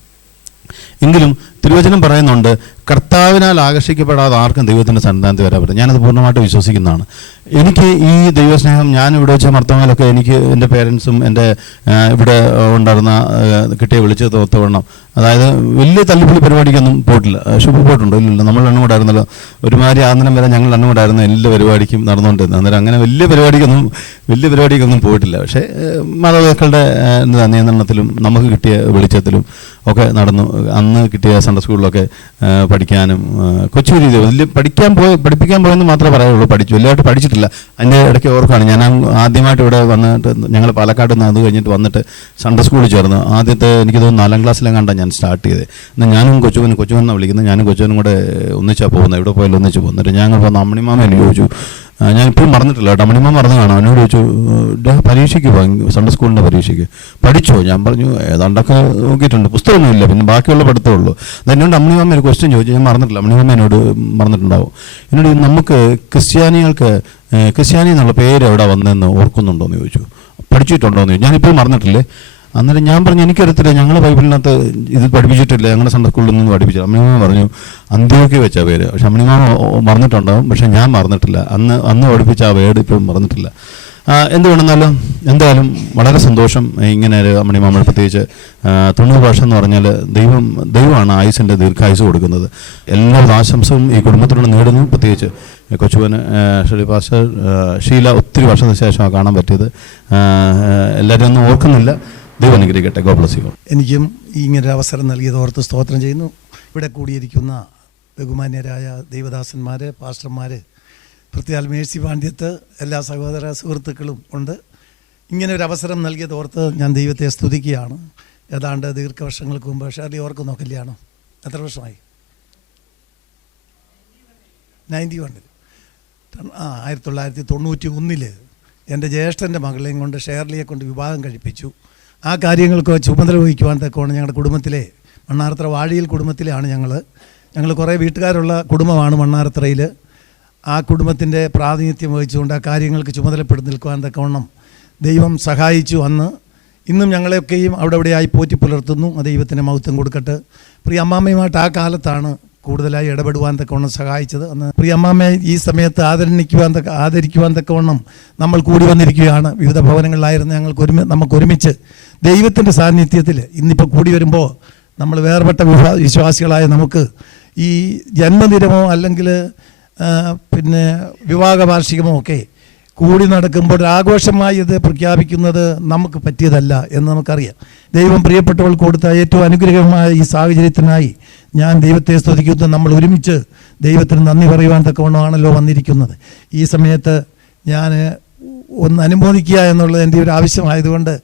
എങ്കിലും തിരുവചനം പറയുന്നുണ്ട്, കർത്താവിനാൽ ആകർഷിക്കപ്പെടാതെ ആർക്കും ദൈവത്തിൻ്റെ സന്നിധാനത്തിൽ വരാൻ പറ്റും. ഞാനത് പൂർണ്ണമായിട്ട് വിശ്വസിക്കുന്നതാണ്. എനിക്ക് ഈ ദൈവസ്നേഹം ഞാൻ ഇവിടെ വെച്ച മർത്തമേലൊക്കെ എനിക്ക് എൻ്റെ പേരൻസും എൻ്റെ ഇവിടെ ഉണ്ടായിരുന്ന കിട്ടിയ വെളിച്ചത്തെ ഒത്തുവണ്ണം അതായത് വലിയ തല്ലിപ്പൊളി പരിപാടിക്കൊന്നും പോയിട്ടില്ല. ശുഭ പോയിട്ടുണ്ടോ? ഇല്ലല്ലോ. നമ്മൾ രണ്ടും കൂടെ ആയിരുന്നല്ലോ. ഒരുമാതിരി ആന്തരം വരെ ഞങ്ങൾ രണ്ടും കൂടെ ആയിരുന്നു എല്ലാ പരിപാടിക്കും നടന്നുകൊണ്ടിരുന്നത്. അന്നേരം അങ്ങനെ വലിയ പരിപാടിക്കൊന്നും പോയിട്ടില്ല. പക്ഷേ മാതാപിതാക്കളുടെ നിയന്ത്രണത്തിലും നമുക്ക് കിട്ടിയ വെളിച്ചത്തിലും ഒക്കെ നടന്നു. അന്ന് കിട്ടിയ സൺഡേ സ്കൂളിലൊക്കെ പഠിക്കാനും കൊച്ചു രീതി വലിയ പഠിപ്പിക്കാൻ പോയെന്ന് മാത്രമേ പറയുള്ളൂ. പഠിച്ചു, വലിയതായിട്ട് പഠിച്ചിട്ടില്ല. അതിൻ്റെ ഇടയ്ക്ക് ഓർക്കുകയാണ്, ഞാൻ ആദ്യമായിട്ട് ഇവിടെ വന്നിട്ട് ഞങ്ങൾ പാലക്കാട് നിന്ന് അത് കഴിഞ്ഞിട്ട് വന്നിട്ട് സൺഡേ സ്കൂളിൽ ചേർന്നു. ആദ്യത്തെ എനിക്ക് തോന്നുന്നു 4ാം ക്ലാസ്സിലെങ്ങാണ്ടാണ് ഞാൻ സ്റ്റാർട്ട് ചെയ്തത്. എന്നാൽ ഞാനും കൊച്ചുവെന്നാണ് വിളിക്കുന്നത്. ഞാനും കൊച്ചുവനും കൂടെ ഒന്നിച്ചാണ് പോകുന്നത്. ഇവിടെ പോയാലും ഒന്നിച്ച് പോകുന്നത്. ഞങ്ങൾ വന്ന് അമ്മണിമാമ എനിക്ക് ചോദിച്ചു, ഞാനിപ്പോഴും മറന്നിട്ടില്ല കേട്ടോ, അമ്മണിമാമ മറന്നു കാണാം. എന്നോട് ചോദിച്ചു, പരീക്ഷയ്ക്ക് സൺഡേ സ്കൂളിൻ്റെ പരീക്ഷയ്ക്ക് പഠിച്ചോ? ഞാൻ പറഞ്ഞു ഏതാണ്ടൊക്കെ നോക്കിയിട്ടുണ്ട്, പുസ്തകമൊന്നുമില്ല, പിന്നെ ബാക്കിയുള്ള പഠിത്തമേ ഉള്ളൂ. എന്നോട് അമ്മണിമാമ ഒരു ക്വസ്റ്റ്യൻ ചോദിച്ചു, ഞാൻ മറന്നിട്ടില്ല. അമ്മണിമാമ എന്നോട് മറന്നിട്ടുണ്ടാവും. എന്നോട് നമുക്ക് ക്രിസ്ത്യാനി എന്നുള്ള പേര് എവിടെ വന്നതെന്ന് ഓർക്കുന്നുണ്ടോ എന്ന് ചോദിച്ചു. പഠിച്ചിട്ടുണ്ടോ എന്ന് ചോദിച്ചു. ഞാനിപ്പോൾ മറന്നിട്ടില്ലേ. അന്നേരം ഞാൻ പറഞ്ഞു എനിക്കറിയത്തില്ല, ഞങ്ങൾ ബൈബിളിനകത്ത് ഇത് പഠിപ്പിച്ചിട്ടില്ല, ഞങ്ങളുടെ സൺഡേ സ്കൂളിൽ നിന്ന് പഠിപ്പിച്ചില്ല. അമ്മണിമാമ പറഞ്ഞു അന്ത്യോക്യ വെച്ച പേര്. പക്ഷെ അമ്മണിമാമ മറന്നിട്ടുണ്ടാവും, പക്ഷെ ഞാൻ മറന്നിട്ടില്ല. അന്ന് പഠിപ്പിച്ച ആ വേർഡ് ഇപ്പോഴും മറന്നിട്ടില്ല. എന്തായാലും വളരെ സന്തോഷം. ഇങ്ങനെ ഒരു അമ്മണിമാമ പ്രത്യേകിച്ച് 90 വർഷം എന്ന് പറഞ്ഞാൽ ദൈവമാണ് ആയുസിൻ്റെ ദീർഘായുസ് കൊടുക്കുന്നത്. എല്ലാ ആശംസയും ഈ കുടുംബത്തിനോട് നേടുന്നു. പ്രത്യേകിച്ച് കൊച്ചുവന് പാസ്റ്റർ ഷീല ഒത്തിരി വർഷത്തിന് ശേഷമാണ് കാണാൻ പറ്റിയത്. എല്ലാവരും ഒന്നും ഓർക്കുന്നില്ല. ദൈവം അനുഗ്രഹിക്കട്ടെ. God bless you. എനിക്കും ഇങ്ങനൊരു അവസരം നൽകിയത് ഓർത്ത് സ്തോത്രം ചെയ്യുന്നു. ഇവിടെ കൂടിയിരിക്കുന്ന ബഹുമാന്യരായ ദൈവദാസന്മാർ, പാസ്റ്റർമാർ, പ്രത്യേക മേഴ്സി പാണ്ഡ്യത്ത് എല്ലാ സഹോദര സുഹൃത്തുക്കളും ഉണ്ട്. ഇങ്ങനെ ഒരു അവസരം നൽകിയത് ഓർത്ത് ഞാൻ ദൈവത്തെ സ്തുതിക്കുകയാണ്. ഏതാണ്ട് ദീർഘവർഷങ്ങൾക്ക് മുമ്പ് ഷാർലി ഓർക്കുന്നോ കല്യാണം? എത്ര വർഷമായി? 91 1991 എൻ്റെ ജ്യേഷ്ഠൻ്റെ മകളെയും കൊണ്ട് ഷേർലിയെ കൊണ്ട് വിവാഹം കഴിപ്പിച്ചു. ആ കാര്യങ്ങൾക്ക് ചുമതല വഹിക്കുവാൻ തക്കമാണ് ഞങ്ങളുടെ കുടുംബത്തിലെ മണ്ണാർത്തറ വാഴിയിൽ കുടുംബത്തിലാണ് ഞങ്ങൾ കുറേ വീട്ടുകാരുള്ള കുടുംബമാണ് മണ്ണാർത്തറയിൽ. ആ കുടുംബത്തിൻ്റെ പ്രാതിനിധ്യം വഹിച്ചുകൊണ്ട് ആ കാര്യങ്ങൾക്ക് ചുമതലപ്പെടുത്തി നിൽക്കുവാൻ തക്കവണ്ണം ദൈവം സഹായിച്ചു. ഇന്നും ഞങ്ങളെയൊക്കെയും അവിടെ ഇവിടെയായി പോറ്റി പുലർത്തുന്നു. ആ ദൈവത്തിൻ്റെ മഹത്വം കൊടുക്കട്ടെ. പ്രിയ അമ്മാമ്മയുമായിട്ട് ആ കാലത്താണ് കൂടുതലായി ഇടപെടുവാൻ തക്കവണ്ണം സഹായിച്ചത്. അന്ന് പ്രിയ അമ്മാമ്മയെ ഈ സമയത്ത് ആദരിക്കുവാൻ തക്കവണ്ണം നമ്മൾ കൂടി വന്നിരിക്കുകയാണ്. വിവിധ ഭവനങ്ങളിലായിരുന്നു നമുക്ക് ഒരുമിച്ച് ദൈവത്തിൻ്റെ സാന്നിധ്യത്തിൽ ഇന്നിപ്പോൾ കൂടി വരുമ്പോൾ നമ്മൾ വേർപെട്ട വിശ്വാസികളായ നമുക്ക് ഈ ജന്മദിനമോ അല്ലെങ്കിൽ പിന്നെ വിവാഹ വാർഷികമോ ഒക്കെ കൂടി നടക്കുമ്പോൾ ആഘോഷമായി ഇത് പ്രഖ്യാപിക്കുന്നത് നമുക്ക് പറ്റിയതല്ല എന്ന് നമുക്കറിയാം. ദൈവം പ്രിയപ്പെട്ടവൾ കൊടുത്ത ഏറ്റവും അനുഗ്രഹമായ ഈ സാഹചര്യത്തിനായി ഞാൻ ദൈവത്തെ സ്തുതിക്കുന്നു. നമ്മൾ ഒരുമിച്ച് ദൈവത്തിന് നന്ദി പറയുവാൻ തക്കവണ്ണമാണല്ലോ വന്നിരിക്കുന്നത്. ഈ സമയത്ത് ഞാൻ ഒന്ന് അനുമോദിക്കുക എന്നുള്ളത് എൻ്റെ ഒരു ആവശ്യമായതുകൊണ്ട്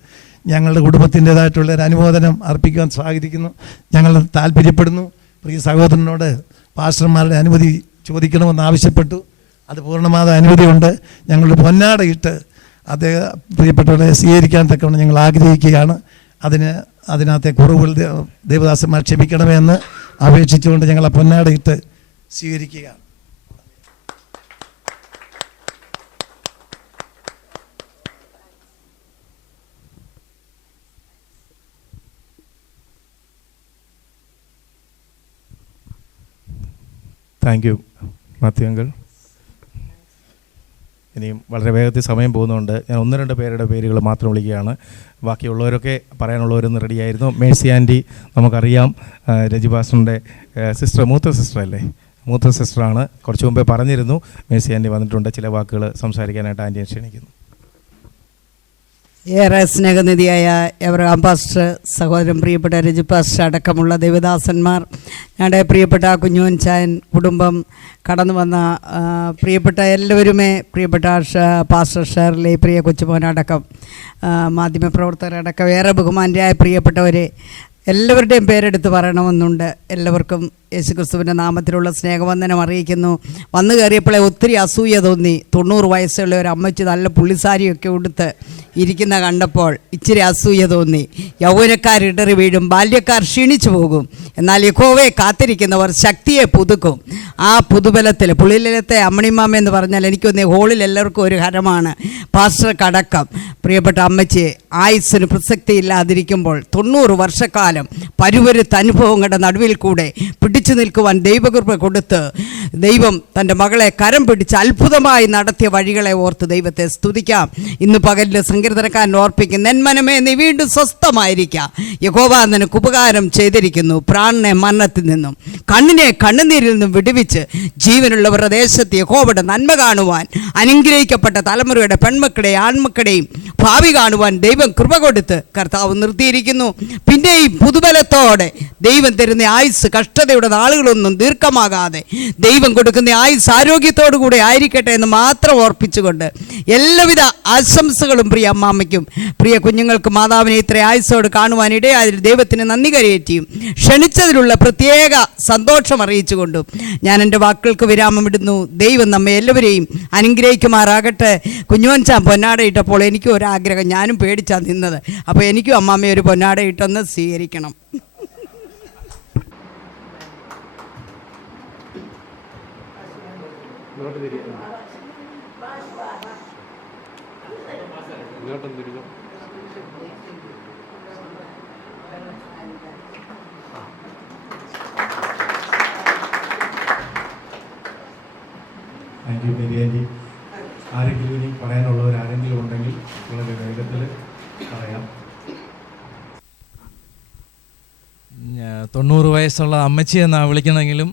ഞങ്ങളുടെ കുടുംബത്തിൻ്റേതായിട്ടുള്ള ഒരു അനുമോദനം അർപ്പിക്കുവാൻ സ്വാഗതിക്കുന്നു. ഞങ്ങൾ താല്പര്യപ്പെടുന്നു. പ്രിയ സഹോദരനോട് പാസ്റ്റർമാരുടെ അനുമതി ചോദിക്കണമെന്ന് ആവശ്യപ്പെട്ടു. അത് പൂർണ്ണമായ അനുമതിയുണ്ട്. ഞങ്ങളുടെ പൊന്നാടയിട്ട് അദ്ദേഹം പ്രിയപ്പെട്ടവരെ സ്വീകരിക്കാൻ തക്കവണ്ണം ഞങ്ങൾ ആഗ്രഹിക്കുകയാണ്. അതിനകത്തെ കുറവുകൾ ദേവദാസന്മാർ ക്ഷമിക്കണമെന്ന് അപേക്ഷിച്ചുകൊണ്ട് ഞങ്ങൾ ആ പൊന്നാടയിട്ട് സ്വീകരിക്കുകയാണ്. Thank you Mathew uncle. ഇനിയും വളരെ വേഗത്തിൽ സമയം പോകുന്നതുകൊണ്ട് ഞാൻ 1-2 പേരുടെ പേരുകൾ മാത്രം വിളിക്കുകയാണ്. ബാക്കിയുള്ളവരൊക്കെ പറയാനുള്ളവരൊന്ന് റെഡിയായിരുന്നു. മേഴ്സി ആൻറ്റി നമുക്കറിയാം, രജി പാസ്റ്ററിൻ്റെ മൂത്ത സിസ്റ്ററാണ്. കുറച്ച് മുമ്പേ പറഞ്ഞിരുന്നു. മേഴ്സി ആൻറ്റി വന്നിട്ടുണ്ട്. ചില വാക്കുകൾ സംസാരിക്കാനായിട്ട് ആൻറ്റിയെ ക്ഷണിക്കുന്നു. ഏറെ സ്നേഹനിധിയായ എബ്രഹാം പാസ്റ്റർ, സഹോദരൻ പ്രിയപ്പെട്ട രജി പാസ്റ്റർ അടക്കമുള്ള ദേവദാസന്മാർ, ഞങ്ങളുടെ പ്രിയപ്പെട്ട കുഞ്ഞോൻ ചായൻ കുടുംബം, കടന്നു വന്ന പ്രിയപ്പെട്ട എല്ലാവരുമേ, പ്രിയപ്പെട്ട പാസ്റ്റർ ഷേർലി, പ്രിയ കൊച്ചുമോനടക്കം മാധ്യമപ്രവർത്തകരടക്കം ഏറെ ബഹുമാന്യരായ പ്രിയപ്പെട്ടവരെ, എല്ലാവരുടെയും പേരെടുത്ത് പറയണമെന്നുണ്ട്. എല്ലാവർക്കും യേശുക്രിസ്തുവിൻ്റെ നാമത്തിലുള്ള സ്നേഹവന്ദനം അറിയിക്കുന്നു. വന്നു കയറിയപ്പോഴേ ഒത്തിരി അസൂയ തോന്നി. 90 വയസ്സുള്ള ഒരു അമ്മച്ചി നല്ല പുള്ളിസാരിയൊക്കെ ഉടുത്ത് ഇരിക്കുന്ന കണ്ടപ്പോൾ ഇച്ചിരി അസൂയ തോന്നി. യൗവനക്കാരിടറി വീഴും, ബാല്യക്കാർ ക്ഷീണിച്ചു പോകും, എന്നാൽ യഹോവയെ കാത്തിരിക്കുന്നവർ ശക്തിയെ പുതുക്കും. ആ പുതുബലത്തിൽ പുള്ളിലത്തെ അമ്മണിമാമ എന്ന് പറഞ്ഞാൽ എനിക്കൊന്ന് ഹോളിൽ എല്ലാവർക്കും ഒരു ഹരമാണ്. പാസ്റ്റർക്കടക്കം പ്രിയപ്പെട്ട അമ്മച്ചിയെ ആയുസ്സിന് പ്രസക്തി ഇല്ലാതിരിക്കുമ്പോൾ 90 വർഷക്കാലം പരുവരുത്ത അനുഭവങ്ങളുടെ നടുവിൽ കൂടെ പിടിച്ചു പിടിച്ചു നിൽക്കുവാൻ ദൈവകൃപ കൊടുത്ത് ദൈവം തൻ്റെ മകളെ കരം പിടിച്ച് അത്ഭുതമായി നടത്തിയ വഴികളെ ഓർത്ത് ദൈവത്തെ സ്തുതിക്കാം. ഇന്ന് പകലിൽ സങ്കീർത്തനക്കാരൻ ഓർപ്പിക്കും, നെന്മനമേ നീ വീണ്ടും സ്വസ്ഥമായിരിക്കാം, യഹോവ നിനക്ക് ഉപകാരം ചെയ്തിരിക്കുന്നു. പ്രാണനെ മരണത്തിൽ നിന്നും കണ്ണിനെ കണ്ണുനീരിൽ നിന്നും വിടുവിച്ച് ജീവനുള്ളവരുടെ ദേശത്ത് യഹോവയുടെ നന്മ കാണുവാൻ അനുഗ്രഹിക്കപ്പെട്ട തലമുറയുടെ പെൺമക്കളെയും ആൺമക്കളെയും ഭാവി കാണുവാൻ ദൈവം കൃപ കൊടുത്ത് കർത്താവ് നിർത്തിയിരിക്കുന്നു. പിന്നെയും പുതുബലത്തോടെ ദൈവം തരുന്ന ആയുസ് കഷ്ടതയുടെ നാളുകളൊന്നും ദീർഘമാകാതെ ദൈവം കൊടുക്കുന്ന ആയുസ് ആരോഗ്യത്തോടു കൂടെ ആയിരിക്കട്ടെ എന്ന് മാത്രം ഓർപ്പിച്ചുകൊണ്ട് എല്ലാവിധ ആശംസകളും പ്രിയ അമ്മാമ്മയ്ക്കും പ്രിയ കുഞ്ഞുങ്ങൾക്ക് മാതാവിനെ ഇത്ര ആയുസ്സോട് കാണുവാൻ ഇടയായതിൽ ദൈവത്തിന് നന്ദി കരയേറ്റിയും ക്ഷണിച്ചതിലുള്ള പ്രത്യേക സന്തോഷം അറിയിച്ചുകൊണ്ടും ഞാൻ എൻ്റെ വാക്കുകൾക്ക് വിരാമം ഇടുന്നു. ദൈവം നമ്മെ എല്ലാവരെയും അനുഗ്രഹിക്കുമാറാകട്ടെ. കുഞ്ഞുവൻചാൻ പൊന്നാട ഇട്ടപ്പോൾ എനിക്കും ഒരാഗ്രഹം, ഞാനും പേടിച്ചാണ് നിന്നത്. അപ്പോൾ എനിക്കും അമ്മാമ്മയെ ഒരു പൊന്നാട ഇട്ടൊന്ന് സ്വീകരിക്കണം. Thank you Mary aunty. ആരെങ്കിലും ഇനി പറയാനുള്ളവർ ആരെങ്കിലും ഉണ്ടെങ്കിൽ വളരെ വേഗത്തിൽ പറയാം. 90 വയസ്സുള്ള അമ്മച്ചി എന്നാണ് വിളിക്കണമെങ്കിലും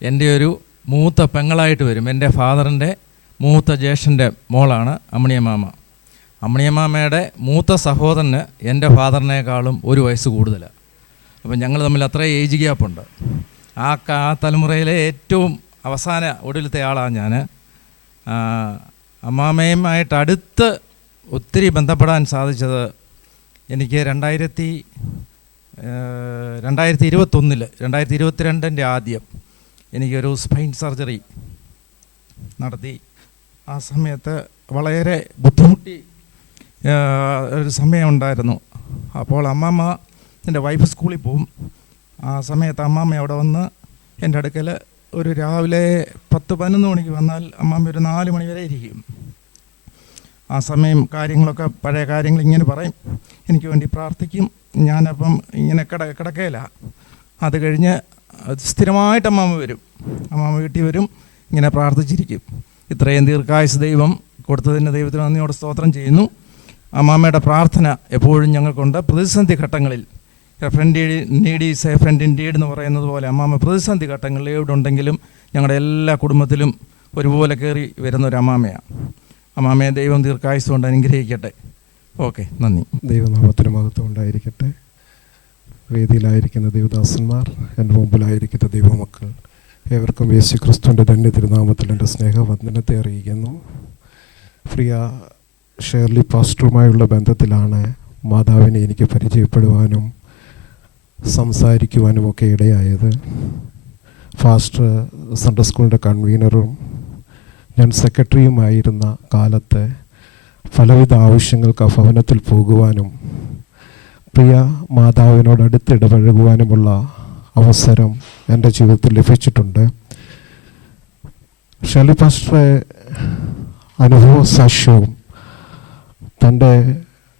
എൻ്റെ ഒരു മൂത്ത പെങ്ങളായിട്ട് വരും. എൻ്റെ ഫാദറിൻ്റെ മൂത്ത ജ്യേഷ്ഠൻ്റെ മോളാണ് അമ്മണിയമ്മാമ. അമ്മണിയമ്മാമയുടെ മൂത്ത സഹോദരന് എൻ്റെ ഫാദറിനേക്കാളും 1 വയസ്സ് കൂടുതലാണ്. അപ്പം ഞങ്ങൾ തമ്മിൽ അത്ര ഏജ് ഗ്യാപ്പുണ്ട്. ആ തലമുറയിലെ ഏറ്റവും അവസാന ഒടുവിലത്തെ ആളാണ് ഞാൻ. അമ്മാമയുമായിട്ട് അടുത്ത് ഒത്തിരി ബന്ധപ്പെടാൻ സാധിച്ചത് എനിക്ക് 2021 ആദ്യം എനിക്കൊരു സ്പൈൻ സർജറി നടത്തി. ആ സമയത്ത് വളരെ ബുദ്ധിമുട്ടി ഒരു സമയമുണ്ടായിരുന്നു. അപ്പോൾ അമ്മാമ്മ, എൻ്റെ വൈഫ് സ്കൂളിൽ പോവും. ആ സമയത്ത് അമ്മാമ്മ അവിടെ വന്ന് എൻ്റെ അടുക്കൽ ഒരു രാവിലെ 10-11 മണിക്ക് വന്നാൽ അമ്മാമ്മ ഒരു 4 മണി വരെ ഇരിക്കും. ആ സമയം കാര്യങ്ങളൊക്കെ പഴയ കാര്യങ്ങൾ ഇങ്ങനെ പറയും, എനിക്ക് വേണ്ടി പ്രാർത്ഥിക്കും. ഞാനപ്പം ഇങ്ങനെ കിടക്കയില്ല. അത് കഴിഞ്ഞ് സ്ഥിരമായിട്ട് അമ്മാമ്മ വരും. അമ്മാമ്മ വീട്ടിൽ വരും, ഇങ്ങനെ പ്രാർത്ഥിച്ചിരിക്കും. ഇത്രയും ദീർഘായുസ് ദൈവം കൊടുത്തതിന് ദൈവത്തിന് നന്ദിയോടെ സ്തോത്രം ചെയ്യുന്നു. അമ്മാമ്മയുടെ പ്രാർത്ഥന എപ്പോഴും ഞങ്ങൾക്കുണ്ട്. പ്രതിസന്ധി ഘട്ടങ്ങളിൽ friend need is a friend in deed എന്ന് പറയുന്നത് പോലെ അമ്മാമ്മ പ്രതിസന്ധി ഘട്ടങ്ങളിൽ എവിടെ ഉണ്ടെങ്കിലും ഞങ്ങളുടെ എല്ലാ കുടുംബത്തിലും ഒരുപോലെ കയറി വരുന്നൊരു അമ്മാമ്മയാണ്. അമ്മാമ്മയെ ദൈവം ദീർഘായുസ് കൊണ്ട് അനുഗ്രഹിക്കട്ടെ. ഓക്കെ, നന്ദി. ദൈവനാമത്തിന് മഹത്വം ഉണ്ടായിരിക്കട്ടെ. വേദിയിലായിരിക്കുന്ന ദൈവദാസന്മാർ, എൻ്റെ മുമ്പിലായിരിക്കുന്ന ദൈവമക്കൾ, ഏവർക്കും യേശു ക്രിസ്തുവിൻ്റെ ധന്യ തിരുനാമത്തിൽ എൻ്റെ സ്നേഹവന്ദനത്തെ അറിയിക്കുന്നു. പ്രിയ ഷേർലി പാസ്റ്ററുമായുള്ള ബന്ധത്തിലാണ് മാതാവിനെ എനിക്ക് പരിചയപ്പെടുവാനും സംസാരിക്കുവാനുമൊക്കെ ഇടയായത്. ഫാസ്റ്റർ സൺഡേ സ്കൂളിൻ്റെ കൺവീനറും ഞാൻ സെക്രട്ടറിയുമായിരുന്ന കാലത്ത് പലവിധ ആവശ്യങ്ങൾക്ക് ആ ഭവനത്തിൽ പോകുവാനും പ്രിയ മാതാവിനോട് അടുത്തിടപഴകുവാനുമുള്ള അവസരം എൻ്റെ ജീവിതത്തിൽ ലഭിച്ചിട്ടുണ്ട്. ഷേർലി പാസ്റ്ററെ അനുഭവ സാക്ഷ്യവും തൻ്റെ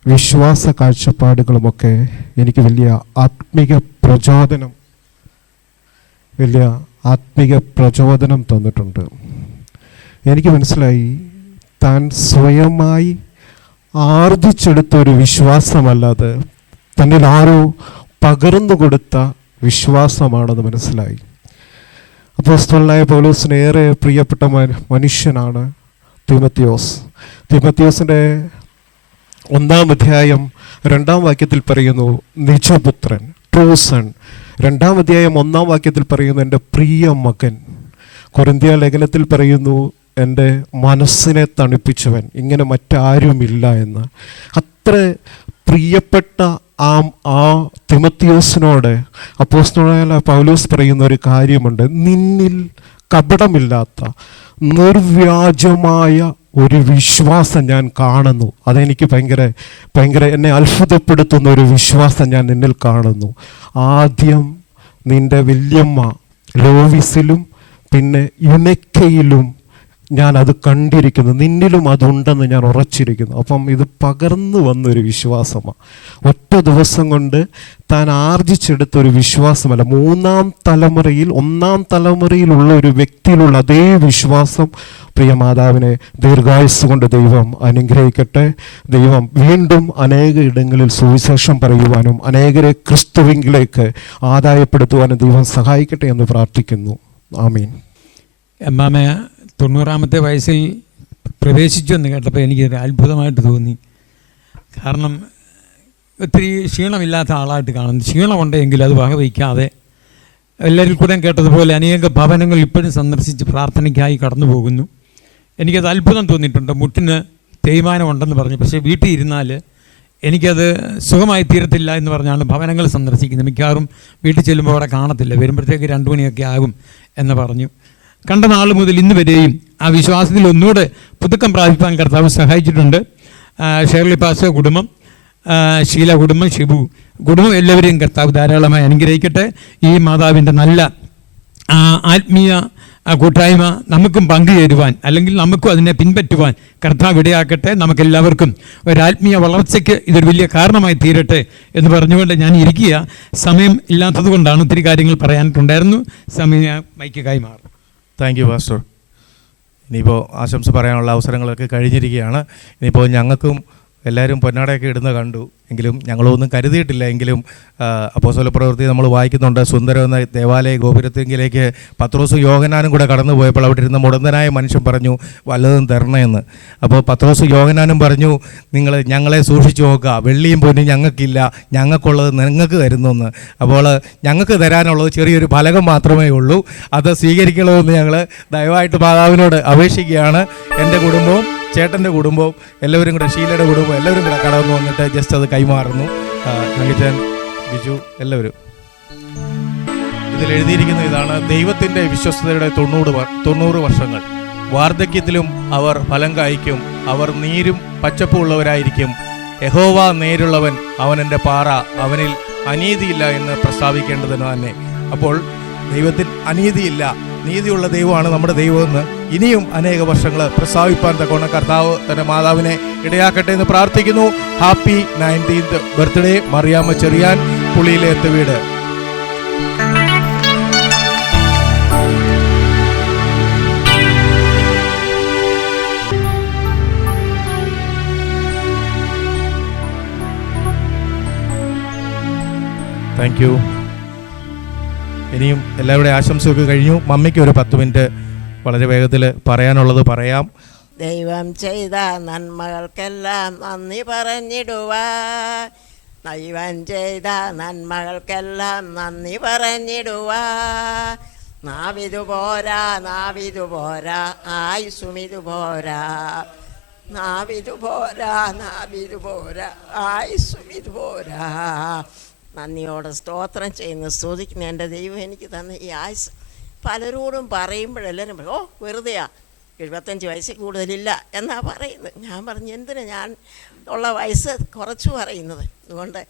വിശ്വാസ കാഴ്ചപ്പാടുകളുമൊക്കെ എനിക്ക് വലിയ ആത്മീക പ്രചോദനം തന്നിട്ടുണ്ട്. എനിക്ക് മനസ്സിലായി, താൻ സ്വയമായി ആർജിച്ചെടുത്ത ഒരു വിശ്വാസമല്ലാതെ തന്നിൽ ആരോ പകർന്നു കൊടുത്ത വിശ്വാസമാണെന്ന് മനസ്സിലായി. അപ്പോസ്തലനായ പൗലോസിന് ഏറെ പ്രിയപ്പെട്ട മനുഷ്യനാണ് തീമത്തിയോസിൻ്റെ 1-ാം അധ്യായം 2-ാം വാക്യത്തിൽ പറയുന്നു നിജപുത്രൻ, ട്രൂ സൺ. 2-ാം അധ്യായം 1-ാം വാക്യത്തിൽ പറയുന്നു എൻ്റെ പ്രിയ മകൻ. കൊരിന്ത്യ ലേഖനത്തിൽ പറയുന്നു എൻ്റെ മനസ്സിനെ തണുപ്പിച്ചവൻ, ഇങ്ങനെ മറ്റാരുമില്ല എന്ന്. അത്ര പ്രിയപ്പെട്ട ആ തിമത്തിയോസിനോട് അപ്പോസ്തലനായ പൗലോസ് പറയുന്ന ഒരു കാര്യമുണ്ട്, നിന്നിൽ കപടമില്ലാത്ത നിർവ്യാജമായ ഒരു വിശ്വാസം ഞാൻ കാണുന്നു. അതെനിക്ക് ഭയങ്കര എന്നെ അത്ഭുതപ്പെടുത്തുന്ന ഒരു വിശ്വാസം ഞാൻ നിന്നിൽ കാണുന്നു. ആദ്യം നിൻ്റെ വല്യമ്മ ലോവിസിലും പിന്നെ യുനെക്കയിലും ഞാൻ അത് കണ്ടിരിക്കുന്നു, നിന്നിലും അതുണ്ടെന്ന് ഞാൻ ഉറച്ചിരിക്കുന്നു. അപ്പം ഇത് പകർന്നു വന്നൊരു വിശ്വാസമാണ്. ഒറ്റ ദിവസം കൊണ്ട് താൻ ആർജിച്ചെടുത്തൊരു വിശ്വാസമല്ല. ഒന്നാം തലമുറയിലുള്ള ഒരു വ്യക്തിയിലുള്ള അതേ വിശ്വാസം. പ്രിയ മാതാവിനെ ദീർഘായുസ് കൊണ്ട് ദൈവം അനുഗ്രഹിക്കട്ടെ. ദൈവം വീണ്ടും അനേക ഇടങ്ങളിൽ സുവിശേഷം പറയുവാനും അനേകരെ ക്രിസ്തുവിലേക്ക് ആദായപ്പെടുത്തുവാനും ദൈവം സഹായിക്കട്ടെ എന്ന് പ്രാർത്ഥിക്കുന്നു. ആമീൻ. അമ്മാമ 90-ാമത്തെ വയസ്സിൽ പ്രവേശിച്ചു എന്ന് കേട്ടപ്പോൾ എനിക്കൊരു അത്ഭുതമായിട്ട് തോന്നി. കാരണം ഒത്തിരി ക്ഷീണമില്ലാത്ത ആളായിട്ട് കാണുന്നു. ക്ഷീണമുണ്ടെങ്കിൽ അത് വകവയ്ക്കാതെ എല്ലാവരിൽ കൂടെ കേട്ടതുപോലെ അനേക ഭവനങ്ങൾ ഇപ്പോഴും സന്ദർശിച്ച് പ്രാർത്ഥനയ്ക്കായി കടന്നു പോകുന്നു. എനിക്കത് അത്ഭുതം തോന്നിയിട്ടുണ്ട്. മുട്ടിന് തേയ്മാനം ഉണ്ടെന്ന് പറഞ്ഞു, പക്ഷേ വീട്ടിൽ ഇരുന്നാൽ എനിക്കത് സുഖമായി തീരത്തില്ല എന്ന് പറഞ്ഞാണ് ഭവനങ്ങൾ സന്ദർശിക്കുന്നത്. മിക്കവാറും വീട്ടിൽ ചെല്ലുമ്പോൾ അവിടെ കാണത്തില്ല, വരുമ്പോഴത്തേക്ക് 2 മണിയൊക്കെ ആകും എന്ന് പറഞ്ഞു. കണ്ട നാൾ മുതൽ ഇന്ന് വരെയും ആ വിശ്വാസത്തിൽ ഒന്നുകൂടെ പുതുക്കം പ്രാപിപ്പാൻ കർത്താവ് സഹായിച്ചിട്ടുണ്ട്. ഷേർലി പാസ്റ്റർ കുടുംബം, ഷീല കുടുംബം, ഷിബു കുടുംബം എല്ലാവരെയും കർത്താവ് ധാരാളമായി അനുഗ്രഹിക്കട്ടെ. ഈ മാതാവിൻ്റെ നല്ല ആത്മീയ കൂട്ടായ്മ നമുക്കും പങ്കുചേരുവാൻ, അല്ലെങ്കിൽ നമുക്കും അതിനെ പിൻപറ്റുവാൻ കർത്താവ് ഇടയാക്കട്ടെ. നമുക്കെല്ലാവർക്കും ഒരാത്മീയ വളർച്ചയ്ക്ക് ഇതൊരു വലിയ കാരണമായി തീരട്ടെ എന്ന് പറഞ്ഞുകൊണ്ട് ഞാൻ ഇരിക്കുക. സമയം ഇല്ലാത്തത് കൊണ്ടാണ് ഒത്തിരി കാര്യങ്ങൾ പറയാനായിട്ടുണ്ടായിരുന്നു. സമയം മൈക്ക് കൈമാറും. Thank you pastor. ഇനിയിപ്പോൾ ആശംസ പറയാനുള്ള അവസരങ്ങളൊക്കെ കഴിഞ്ഞിരിക്കുകയാണ്. ഇനിയിപ്പോൾ ഞങ്ങൾക്കും എല്ലാവരും പൊന്നാടയൊക്കെ ഇടുന്ന കണ്ടു, എങ്കിലും ഞങ്ങളൊന്നും കരുതിയിട്ടില്ല. എങ്കിലും അപ്പോസ്തല പ്രവൃത്തി നമ്മൾ വായിക്കുന്നുണ്ട്, സുന്ദരം എന്ന ദേവാലയ ഗോപുരത്തിലേക്ക് പത്രോസും യോഹന്നാനും കൂടെ കടന്നു പോയപ്പോൾ അവിടെ ഇരുന്ന മുടന്തനായ മനുഷ്യൻ പറഞ്ഞു, വല്ലതും തരണമെന്ന്. അപ്പോൾ പത്രോസും യോഹന്നാനും പറഞ്ഞു, നിങ്ങൾ ഞങ്ങളെ സൂക്ഷിച്ചു നോക്കുക, വെള്ളിയും പൊന്നും ഞങ്ങൾക്കില്ല, ഞങ്ങൾക്കുള്ളത് നിങ്ങൾക്ക് തരുന്നെന്ന്. അപ്പോൾ ഞങ്ങൾക്ക് തരാനുള്ളത് ചെറിയൊരു ഫലകം മാത്രമേ ഉള്ളൂ, അത് സ്വീകരിക്കണമെന്ന് ഞങ്ങൾ ദയവായിട്ട് മാതാവിനോട് അപേക്ഷിക്കുകയാണ്. എൻ്റെ കുടുംബവും ചേട്ടൻ്റെ കുടുംബവും എല്ലാവരും കൂടെ, ഷീലയുടെ കുടുംബവും എല്ലാവരും കൂടെ കടന്നു വന്നിട്ട് ജസ്റ്റ് അത് കൈമാറുന്നു. തങ്കച്ചൻ, ബിജു, എല്ലാവരും. ഇതിലെഴുതിയിരിക്കുന്ന ഇതാണ്: ദൈവത്തിൻ്റെ വിശ്വസ്തയുടെ 90 വർഷങ്ങൾ. വാർദ്ധക്യത്തിലും അവർ ഫലം കായ്ക്കും, അവർ നീരും പച്ചപ്പുള്ളവരായിരിക്കും. യഹോവ നേരുള്ളവൻ, അവൻ എൻ്റെ പാറ, അവനിൽ അനീതിയില്ല എന്ന് പ്രസ്താവിക്കേണ്ടതിന് തന്നെ. അപ്പോൾ ദൈവത്തിൽ അനീതിയില്ല, നീതിയുള്ള ദൈവമാണ് നമ്മുടെ ദൈവമെന്ന് ഇനിയും അനേക വർഷങ്ങൾ പ്രസ്താവിപ്പാൻ തക്കോണ കർത്താവ് തൻ്റെ മാതാവിനെ ഇടയാക്കട്ടെ എന്ന് പ്രാർത്ഥിക്കുന്നു. Happy 19th birthday Mariamma Cherian, പുളിയിലേത്ത് വീട്. Thank you. ഇനിയും എല്ലാവരുടെയും ആശംസയൊക്കെ കഴിഞ്ഞു. മമ്മിക്ക് ഒരു 10 മിനിറ്റ് വളരെ വേഗത്തിൽ പറയാനുള്ളത് പറയാം. ദൈവം ചെയ്ത നന്മകൾക്കെല്ലാം നന്ദി പറഞ്ഞിടുവാൻ, ദൈവം ചെയ്ത നന്മകൾക്കെല്ലാം നന്ദി പറഞ്ഞിടുവാൻ. നാവിതുപോരാ, നാവിതുപോരാ, ആയുസുമിതുപോരാ, നാവിതുപോരാ, നാവിതുപോരാ, ആയുസുമിതുപോരാ. നന്ദിയോടെ സ്തോത്രം ചെയ്യുന്നു, സ്തുതിക്കുന്നു. എൻ്റെ ദൈവം എനിക്ക് തന്ന ഈ ആയുസ് പലരോടും പറയുമ്പോഴെല്ലാവരും പറയും, ഓ വെറുതെയാ, 75 വയസ്സിൽ കൂടുതലില്ല എന്നാ പറയുന്നത്. ഞാൻ പറഞ്ഞു, എന്തിനാ ഞാൻ ഉള്ള വയസ്സ് കുറച്ച് പറയുന്നത്? അതുകൊണ്ട്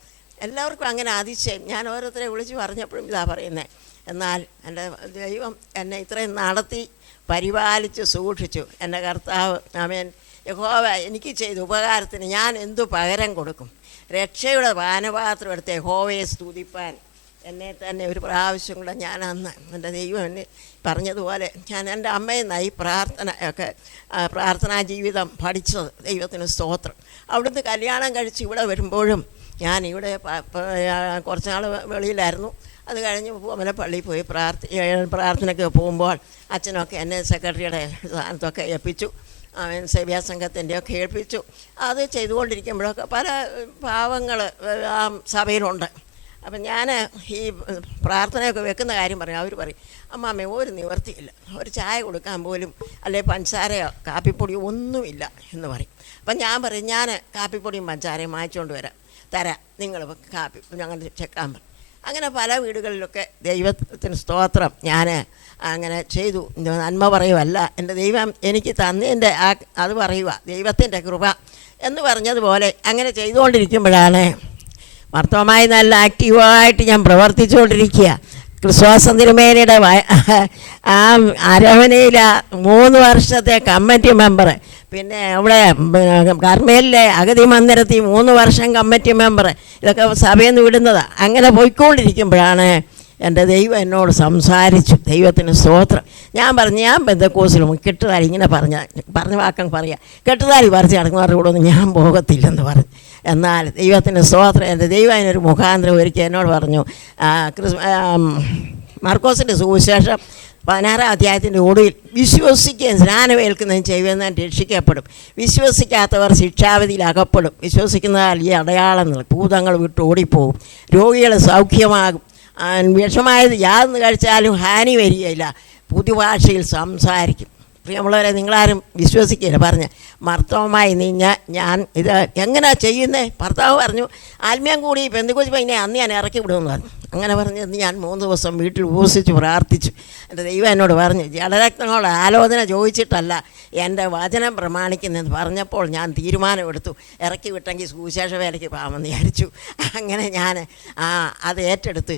എല്ലാവർക്കും അങ്ങനെ അതിശയം. ഞാൻ ഓരോരുത്തരെ വിളിച്ച് പറഞ്ഞപ്പോഴും ഇതാ പറയുന്നത്. എന്നാൽ എൻ്റെ ദൈവം എന്നെ ഇത്രയും നടത്തി പരിപാലിച്ച് സൂക്ഷിച്ചു. എൻ്റെ കർത്താവ്, ആമേൻ, യഹോവ എനിക്ക് ചെയ്ത ഉപകാരത്തിന് ഞാൻ എന്തു പകരം കൊടുക്കും? രക്ഷയുടെ പാനപാത്രം എടുത്ത് യഹോവയെ സ്തുതിപ്പാൻ എന്നെ തന്നെ ഒരു പ്രാവശ്യം കൂടെ ഞാൻ അന്ന് എൻ്റെ ദൈവം എന്നെ പറഞ്ഞതുപോലെ ഞാൻ എൻ്റെ അമ്മയിൽ നിന്നായി പ്രാർത്ഥനാ ജീവിതം പഠിച്ചത്. ദൈവത്തിന് സ്തോത്രം. അവിടുന്ന് കല്യാണം കഴിച്ച് ഇവിടെ വരുമ്പോഴും ഞാൻ ഇവിടെ കുറച്ച് നാൾ വെളിയിലായിരുന്നു. അത് കഴിഞ്ഞ് പള്ളിയിൽ പോയി പ്രാർത്ഥനയ്ക്ക് പോകുമ്പോൾ അച്ഛനൊക്കെ എന്നെ സെക്രട്ടറിയുടെ സ്ഥാനത്തൊക്കെ ഏൽപ്പിച്ചു, സേവ്യാസംഘത്തിൻ്റെയൊക്കെ ഏൽപ്പിച്ചു. അത് ചെയ്തുകൊണ്ടിരിക്കുമ്പോഴൊക്കെ പല പാവങ്ങൾ ആ സഭയിലുണ്ട്. അപ്പം ഞാൻ ഈ പ്രാർത്ഥനയൊക്കെ വെക്കുന്ന കാര്യം പറഞ്ഞു. അവർ പറയും, അമ്മാമ്മ ഒരു നിവർത്തിയില്ല, ഒരു ചായ കൊടുക്കാൻ പോലും അല്ലെ പഞ്ചസാരയോ കാപ്പിപ്പൊടിയോ ഒന്നുമില്ല എന്ന് പറയും. അപ്പം ഞാൻ പറയും, ഞാൻ കാപ്പിപ്പൊടിയും പഞ്ചസാരയും വാങ്ങിച്ചുകൊണ്ട് തരാം, നിങ്ങൾ കാപ്പി ഞങ്ങൾ ചെക്കാൻ പറയും. അങ്ങനെ പല വീടുകളിലൊക്കെ ദൈവത്തിന് സ്തോത്രം ഞാൻ അങ്ങനെ ചെയ്തു. നന്മ പറയുമല്ല, എൻ്റെ ദൈവം എനിക്ക് തന്നതിൻ്റെ അത് പറയുക, ദൈവത്തിൻ്റെ കൃപ എന്ന് പറഞ്ഞതുപോലെ അങ്ങനെ ചെയ്തുകൊണ്ടിരിക്കുമ്പോഴാണ് മർത്തോമായി നല്ല ആക്റ്റീവായിട്ട് ഞാൻ പ്രവർത്തിച്ചുകൊണ്ടിരിക്കുക. ക്രിസ്വാസം തിരുമേനിയുടെ ആ അരമനയിലെ 3 വർഷത്തെ കമ്മിറ്റി മെമ്പർ, പിന്നെ അവിടെ കർമ്മയിലെ അഗതി മന്ദിരത്തിൽ 3 വർഷം കമ്മിറ്റി മെമ്പർ, ഇതൊക്കെ സഭയിൽ നിന്ന് വിടുന്നതാണ്. അങ്ങനെ പോയിക്കൊണ്ടിരിക്കുമ്പോഴാണ് എൻ്റെ ദൈവം എന്നോട് സംസാരിച്ചു. ദൈവത്തിന് സ്തോത്രം. ഞാൻ പറഞ്ഞു, ഞാൻ പെന്തക്കോസിലും കെട്ടുതാലി ഇങ്ങനെ പറഞ്ഞ വാക്കം പറയുക, കെട്ടുതാലി പറിച്ച് നടക്കുന്നവരുടെ കൂടെ ഒന്നും ഞാൻ പോകത്തില്ലെന്ന് പറഞ്ഞു. എന്നാൽ ദൈവത്തിന് സ്തോത്രം, എൻ്റെ ദൈവം അതിനൊരു മുഖാന്തരം ഒരുക്കി എന്നോട് പറഞ്ഞു, മർക്കോസിൻ്റെ സുവിശേഷം 16-ാം അധ്യായത്തിൻ്റെ ഒടുവിൽ വിശ്വസിക്കുകയും സ്നാനമേൽക്കുന്നതും ചെയ്യുന്നതിന് രക്ഷിക്കപ്പെടും, വിശ്വസിക്കാത്തവർ ശിക്ഷാവിധിയിൽ അകപ്പെടും, വിശ്വസിക്കുന്നതാൽ ഈ അടയാളങ്ങൾ ഭൂതങ്ങൾ വിട്ട് ഓടിപ്പോകും, രോഗികൾ സൗഖ്യമാകും, വിഷമായത് യാതൊന്ന് കഴിച്ചാലും ഹാനി വരികയില്ല, പുതുഭാഷയിൽ സംസാരിക്കും. പ്രിയമുള്ളവരെ, നിങ്ങളാരും വിശ്വസിക്കില്ല. പറഞ്ഞ് മർത്തവുമായി ഞാൻ ഇത് എങ്ങനെയാണ് ചെയ്യുന്നത്? ഭർത്താവ് പറഞ്ഞു, ആത്മീയം കൂടി പെന്തക്കോസ്ത് പയ്യനെ അന്ന് ഞാൻ ഇറക്കി വിടുമെന്ന് പറഞ്ഞു. അങ്ങനെ പറഞ്ഞ് ഞാൻ 3 ദിവസം വീട്ടിൽ ഉപവസിച്ച് പ്രാർത്ഥിച്ചു. എൻ്റെ ദൈവം എന്നോട് പറഞ്ഞു, ജഡരക്തങ്ങളോട് ആലോചന ചോദിച്ചിട്ടല്ല എൻ്റെ വചനം പ്രമാണിക്കുന്നതെന്ന് പറഞ്ഞപ്പോൾ ഞാൻ തീരുമാനമെടുത്തു, ഇറക്കി വിട്ടെങ്കിൽ സുവിശേഷ വേലയ്ക്ക് പാമെന്ന് വിചാരിച്ചു. അങ്ങനെ ഞാൻ അത് ഏറ്റെടുത്ത്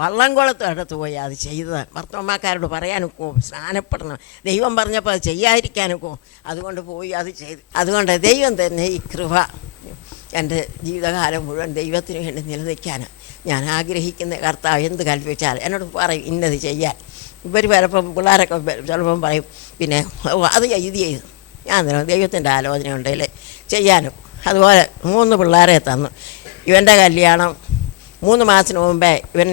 വള്ളംകുളത്ത് അടുത്ത് പോയി അത് ചെയ്തത്. ഭർത്തമ്മക്കാരോട് പറയാനൊക്കോ, സ്നാനപ്പെടണം, ദൈവം പറഞ്ഞപ്പോൾ അത് ചെയ്യാതിരിക്കാനൊക്കോ, അതുകൊണ്ട് പോയി അത് ചെയ്തു. അതുകൊണ്ട് ദൈവം തന്നെ ഈ കൃപ എൻ്റെ ജീവിതകാലം മുഴുവൻ ദൈവത്തിന് വേണ്ടി നിലനിൽക്കാൻ ഞാൻ ആഗ്രഹിക്കുന്ന കർത്താവ് എന്ത് കൽപ്പിച്ചാൽ എന്നോട് പറയും ഇന്നത് ചെയ്യാൻ. ഇവർ പലപ്പം പിള്ളേരൊക്കെ ചിലപ്പം പറയും, പിന്നെ അത് ഇത് ചെയ്തു. ഞാൻ ദൈവത്തിൻ്റെ ആലോചന ഉണ്ടെങ്കിൽ ചെയ്യാനും. അതുപോലെ 3 പിള്ളേരെ തന്നു. ഇവൻ്റെ കല്യാണം 3 മാസത്തിന് മുമ്പേ ഇവൻ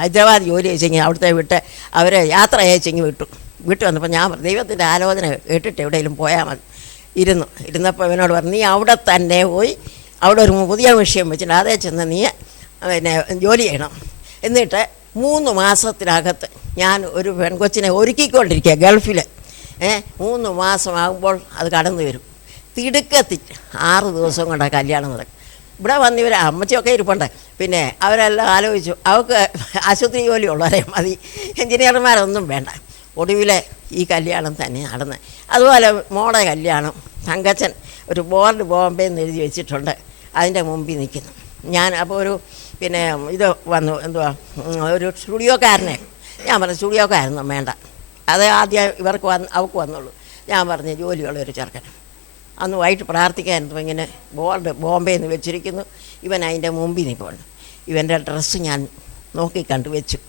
ഹൈദരാബാദ് ജോലി ചെയ്തെങ്കിൽ അവിടുത്തെ വിട്ട് അവരെ യാത്ര അയച്ചെങ്കിൽ വിട്ടു വന്നപ്പോൾ ഞാൻ ദൈവത്തിൻ്റെ ആലോചന കേട്ടിട്ട് എവിടെയെങ്കിലും പോയാൽ മതി. ഇരുന്നപ്പോൾ ഇവനോട് പറഞ്ഞു, നീ അവിടെ തന്നെ പോയി അവിടെ ഒരു പുതിയ വിഷയം വെച്ചിട്ട് അതേ ചെന്ന് നീ പിന്നെ ജോലി ചെയ്യണം. എന്നിട്ട് 3 മാസത്തിനകത്ത് ഞാൻ ഒരു പെൺകൊച്ചിനെ ഒരുക്കിക്കൊണ്ടിരിക്കുക ഗൾഫിൽ. 3 മാസമാകുമ്പോൾ അത് കടന്നു വരും. തിടുക്കത്തിൽ 6 ദിവസം കൊണ്ടാണ് കല്യാണം നടക്കും. ഇവിടെ വന്നിവർ അമ്മച്ചിയൊക്കെ ഇരിപ്പുണ്ട്. പിന്നെ അവരെല്ലാം ആലോചിച്ചു, അവർക്ക് ആശുപത്രി ജോലിയുള്ളവരെ മതി, എൻജിനീയർമാരൊന്നും വേണ്ട. ഒടുവിലെ ഈ കല്യാണം തന്നെ നടന്ന്. അതുപോലെ മോളെ കല്യാണം തങ്കച്ചൻ ഒരു ബോർഡ് ബോംബെ എന്ന് എഴുതി വെച്ചിട്ടുണ്ട്, അതിൻ്റെ മുമ്പിൽ നിൽക്കുന്നു ഞാൻ. അപ്പോൾ ഒരു പിന്നെ ഇത് വന്നു, എന്തുവാ, ഒരു സ്റ്റുഡിയോക്കാരനെ ഞാൻ പറഞ്ഞു, സ്റ്റുഡിയോക്കാരൊന്നും വേണ്ട, അത് ആദ്യം അവർക്ക് വന്നുള്ളൂ. ഞാൻ പറഞ്ഞു ജോലിയുള്ളൊരു ചെറുക്കൻ. അന്ന് വൈകിട്ട് പ്രാർത്ഥിക്കാൻ ഇങ്ങനെ ബോർഡ് ബോംബെ എന്ന് വെച്ചിരിക്കുന്നു, ഇവൻ അതിൻ്റെ മുമ്പിൽ നിൽപ്പുണ്ട്. ഇവൻ്റെ ഡ്രസ്സ് ഞാൻ നോക്കി കണ്ടു വെച്ചു,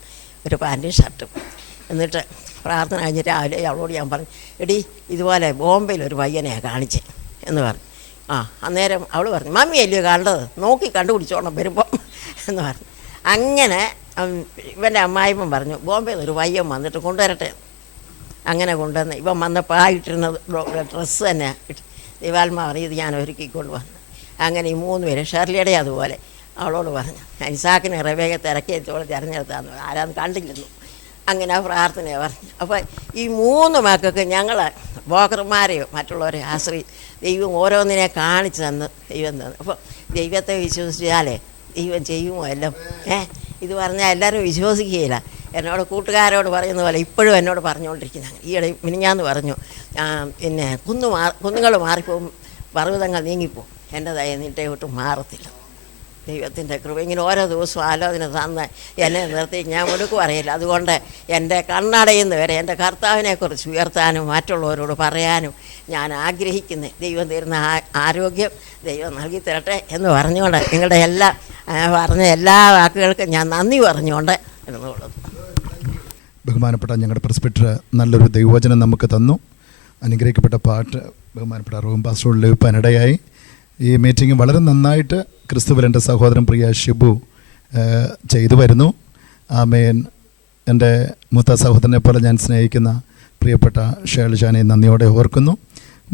ഒരു പാൻറ്റും ഷർട്ടും. എന്നിട്ട് പ്രാർത്ഥന കഴിഞ്ഞ് രാവിലെ അവളോട് ഞാൻ പറഞ്ഞു, എടി ഇതുപോലെ ബോംബെയിലൊരു പയ്യനെയാണ് കാണിച്ചേ എന്ന് പറഞ്ഞു. അന്നേരം അവൾ പറഞ്ഞു, മമ്മി അല്ലയോ കണ്ടത്, നോക്കി കണ്ടുപിടിച്ചോണം വരുമ്പം എന്ന് പറഞ്ഞു. അങ്ങനെ ഇവൻ്റെ അമ്മായിമ്മ പറഞ്ഞു, ബോംബെയിൽ ഒരു പയ്യൻ വന്നിട്ട് കൊണ്ടുവരട്ടെ. അങ്ങനെ കൊണ്ടുവന്ന് ഇവൻ വന്നപ്പോൾ ആയിട്ടിരുന്ന ഡ്രസ്സ് തന്നെ ദൈവാത്മാ അറിയത് ഞാൻ ഒരുക്കിക്കൊണ്ട് വന്നു. അങ്ങനെ ഈ 3 പേര്, ഷെർലിയുടെ അതുപോലെ അവളോട് പറഞ്ഞു, ഇസാക്കിനെ റബേക്കെ തിരക്കിയത്തോളം തിരഞ്ഞെടുത്താന്ന്, ആരാന്ന് കണ്ടില്ലെന്നു. അങ്ങനെ ആ പ്രാർത്ഥന പറഞ്ഞു. അപ്പോൾ ഈ 3 മക്കൾക്ക് ഞങ്ങൾ ബ്രോക്കർമാരെയോ മറ്റുള്ളവരെ ദൈവം ഓരോന്നിനെ കാണിച്ചു തന്ന് ദൈവം തന്നു. അപ്പോൾ ദൈവത്തെ വിശ്വസിച്ചാലേ ദൈവം ചെയ്യുമോ എല്ലാം. ഇത് പറഞ്ഞാൽ എല്ലാവരും വിശ്വസിക്കുകയില്ല. എന്നോട് കൂട്ടുകാരോട് പറയുന്ന പോലെ ഇപ്പോഴും എന്നോട് പറഞ്ഞുകൊണ്ടിരിക്കുന്നത്. ഈയിടെ മിനിഞ്ഞാന്ന് പറഞ്ഞു, പിന്നെ കുന്നുകൾ മാറിപ്പോവും, പർവ്വതങ്ങൾ നീങ്ങിപ്പോവും, എൻ്റെ ദയ നിൻ്റെ ഒട്ടും മാറത്തില്ല. ദൈവത്തിൻ്റെ കൃപ ഇങ്ങനെ ഓരോ ദിവസവും ആലോചന തന്ന് എന്നെ നിർത്തി ഞാൻ മുടുക്ക് പറയില്ല. അതുകൊണ്ട് എൻ്റെ കണ്ണടയുന്ന വരെ എൻ്റെ കർത്താവിനെക്കുറിച്ച് ഉയർത്താനും മറ്റുള്ളവരോട് പറയാനും ഞാൻ ആഗ്രഹിക്കുന്നു. ദൈവം തരുന്ന ആരോഗ്യം ദൈവം നൽകി തരട്ടെ എന്ന് പറഞ്ഞുകൊണ്ട് നിങ്ങളുടെ പറഞ്ഞ എല്ലാ വാക്കുകൾക്കും ഞാൻ നന്ദി പറഞ്ഞുകൊണ്ട് എന്നുള്ളത്. ബഹുമാനപ്പെട്ട ഞങ്ങളുടെ പ്രിൻസിപ്പൽ നല്ലൊരു ദൈവവചനം നമുക്ക് തന്നു. അനുഗ്രഹിക്കപ്പെട്ട പാട്ട് ബഹുമാനപ്പെട്ട റൂം പാസ്റ്ററോട് ലഭിക്കാനിടയായി. ഈ മീറ്റിംഗ് വളരെ നന്നായിട്ട് ക്രിസ്തുവിൽ എൻ്റെ സഹോദരൻ പ്രിയ ഷിബു ചെയ്തു വരുന്നു. ആമേൻ. എൻ്റെ മൂത്ത സഹോദരനെ പോലെ ഞാൻ സ്നേഹിക്കുന്ന പ്രിയപ്പെട്ട ഷേൾജാനെ നന്ദിയോടെ ഓർക്കുന്നു.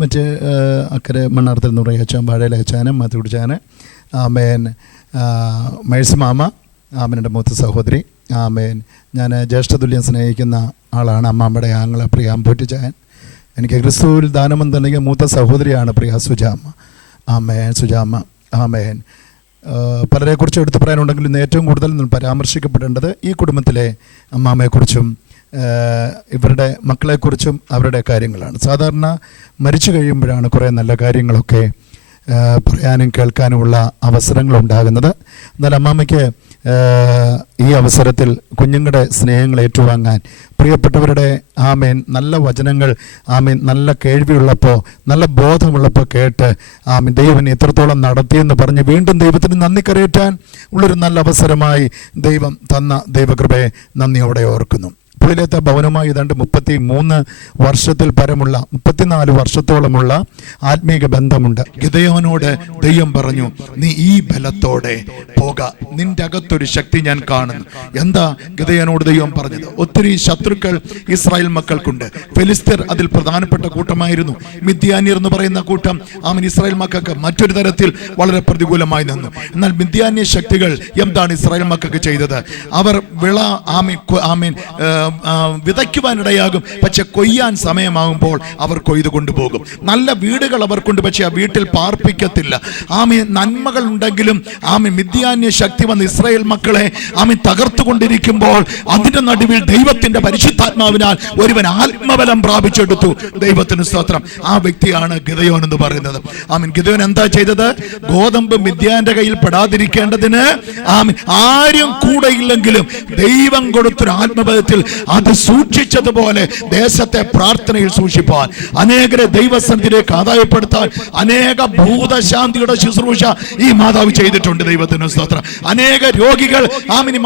മറ്റ് അക്കരെ മണ്ണാർത്തിൽ നിന്ന് അച്ഛൻ വാഴയിലെ അച്ഛാനും മാത്തുകുടിച്ചാന്, ആമേൻ. മേഴ്സ് മാമ, ആമൻ എൻ്റെ മൂത്ത സഹോദരി, ആമേൻ. ഞാൻ ജ്യേഷ്ഠതുല്യം സ്നേഹിക്കുന്ന ആളാണ് അമ്മാമ്മയുടെ ആങ്ങള പ്രിയ അമ്പൂറ്റിച്ചായൻ. എനിക്ക് ക്രിസ്തുവിൽ ദാനമെന്ന് നൽകിയ മൂത്ത സഹോദരിയാണ് പ്രിയ സുജാമ്മ, ആമേൻ. സുജാമ്മ, ആമേൻ. പലരെക്കുറിച്ചും എടുത്തു പറയാനുണ്ടെങ്കിൽ ഇന്ന് ഏറ്റവും കൂടുതൽ പരാമർശിക്കപ്പെടേണ്ടത് ഈ കുടുംബത്തിലെ അമ്മാമ്മയെക്കുറിച്ചും ഇവരുടെ മക്കളെക്കുറിച്ചും അവരുടെ കാര്യങ്ങളാണ്. സാധാരണ മരിച്ചു കഴിയുമ്പോഴാണ് കുറേ നല്ല കാര്യങ്ങളൊക്കെ പറയാനും കേൾക്കാനുമുള്ള അവസരങ്ങളുണ്ടാകുന്നത്. എന്നാൽ അമ്മാമ്മയ്ക്ക് ഈ അവസരത്തിൽ കുഞ്ഞുങ്ങളുടെ സ്നേഹങ്ങൾ ഏറ്റുവാങ്ങാൻ പ്രിയപ്പെട്ടവരുടെ ആമേൻ നല്ല വചനങ്ങൾ ആമേൻ നല്ല കേൾവിയുള്ളപ്പോൾ നല്ല ബോധമുള്ളപ്പോൾ കേട്ട് ആമേൻ ദൈവം എത്രത്തോളം നടത്തിയെന്ന് പറഞ്ഞ് വീണ്ടും ദൈവത്തിന് നന്ദി കരയറ്റാൻ ഉള്ളൊരു നല്ല അവസരമായി ദൈവം തന്ന ദൈവകൃപയെ നന്ദിയോടെ ഓർക്കുന്നു. പുള്ളിയിലത്തെ ഭവനമായി ഏതാണ്ട് 33 വർഷത്തിൽ പരമുള്ള 34 വർഷത്തോളമുള്ള ആത്മീക ബന്ധമുണ്ട്. ഗിദെയോനോട് ദൈവം പറഞ്ഞു, നീ ഈ ബലത്തോടെ പോക, നിന്റെ അകത്തൊരു ശക്തി ഞാൻ കാണുന്നു. എന്താ ഗിദെയോനോട് ദൈവം പറഞ്ഞത്? ഒത്തിരി ശത്രുക്കൾ ഇസ്രായേൽ മക്കൾക്കുണ്ട്. ഫെലിസ്ത്യർ അതിൽ പ്രധാനപ്പെട്ട കൂട്ടമായിരുന്നു. മിദ്യാന്യർ എന്ന് പറയുന്ന കൂട്ടം ഇസ്രായേൽ മക്കൾക്ക് മറ്റൊരു തരത്തിൽ വളരെ പ്രതികൂലമായി നിന്നു. എന്നാൽ മിദ്യാന്യ ശക്തികൾ എന്താണ് ഇസ്രായേൽ മക്കൾക്ക് ചെയ്തത്? അവർ വിള വിതയ്ക്കുവാനിടയാകും, പക്ഷെ കൊയ്യാൻ സമയമാകുമ്പോൾ അവർ കൊയ്തു കൊണ്ടുപോകും. നല്ല വീടുകൾ അവർക്കുണ്ട്, പക്ഷെ ആ വീട്ടിൽ പാർപ്പിക്കത്തില്ല. നന്മകൾ ഉണ്ടെങ്കിലും മിദ്യാന്യ ശക്തി വന്ന് ഇസ്രായേൽ മക്കളെ തകർത്തുകൊണ്ടിരിക്കുമ്പോൾ അതിന്റെ നടുവിൽ ദൈവത്തിന്റെ പരിശുദ്ധാത്മാവിനാൽ ഒരുവൻ ആത്മബലം പ്രാപിച്ചെടുത്തു. ദൈവത്തിന് സ്തോത്രം. ആ വ്യക്തിയാണ് ഗിദെയോൻ എന്ന് പറയുന്നത്. ഗിദെയോൻ എന്താ ചെയ്തത്? ഗോതമ്പ് മിദ്യാന്റെ കയ്യിൽ പെടാതിരിക്കേണ്ടതിന് ആരും കൂടെ ഇല്ലെങ്കിലും ദൈവം കൊടുത്തൊരു ആത്മബലത്തിൽ അത് സൂക്ഷിച്ചതുപോലെ ദേശത്തെ പ്രാർത്ഥനയിൽ സൂക്ഷിപ്പാൻ, അനേകരെ ദൈവസന്നിധിയിലേക്ക് ആദായപ്പെടുത്താൻ അനേക ഭൂതശാന്തിയുടെ ശുശ്രൂഷ ഈ മാതാവ് ചെയ്തിട്ടുണ്ട്. ദൈവത്തിന് സ്തോത്രം. അനേക രോഗികൾ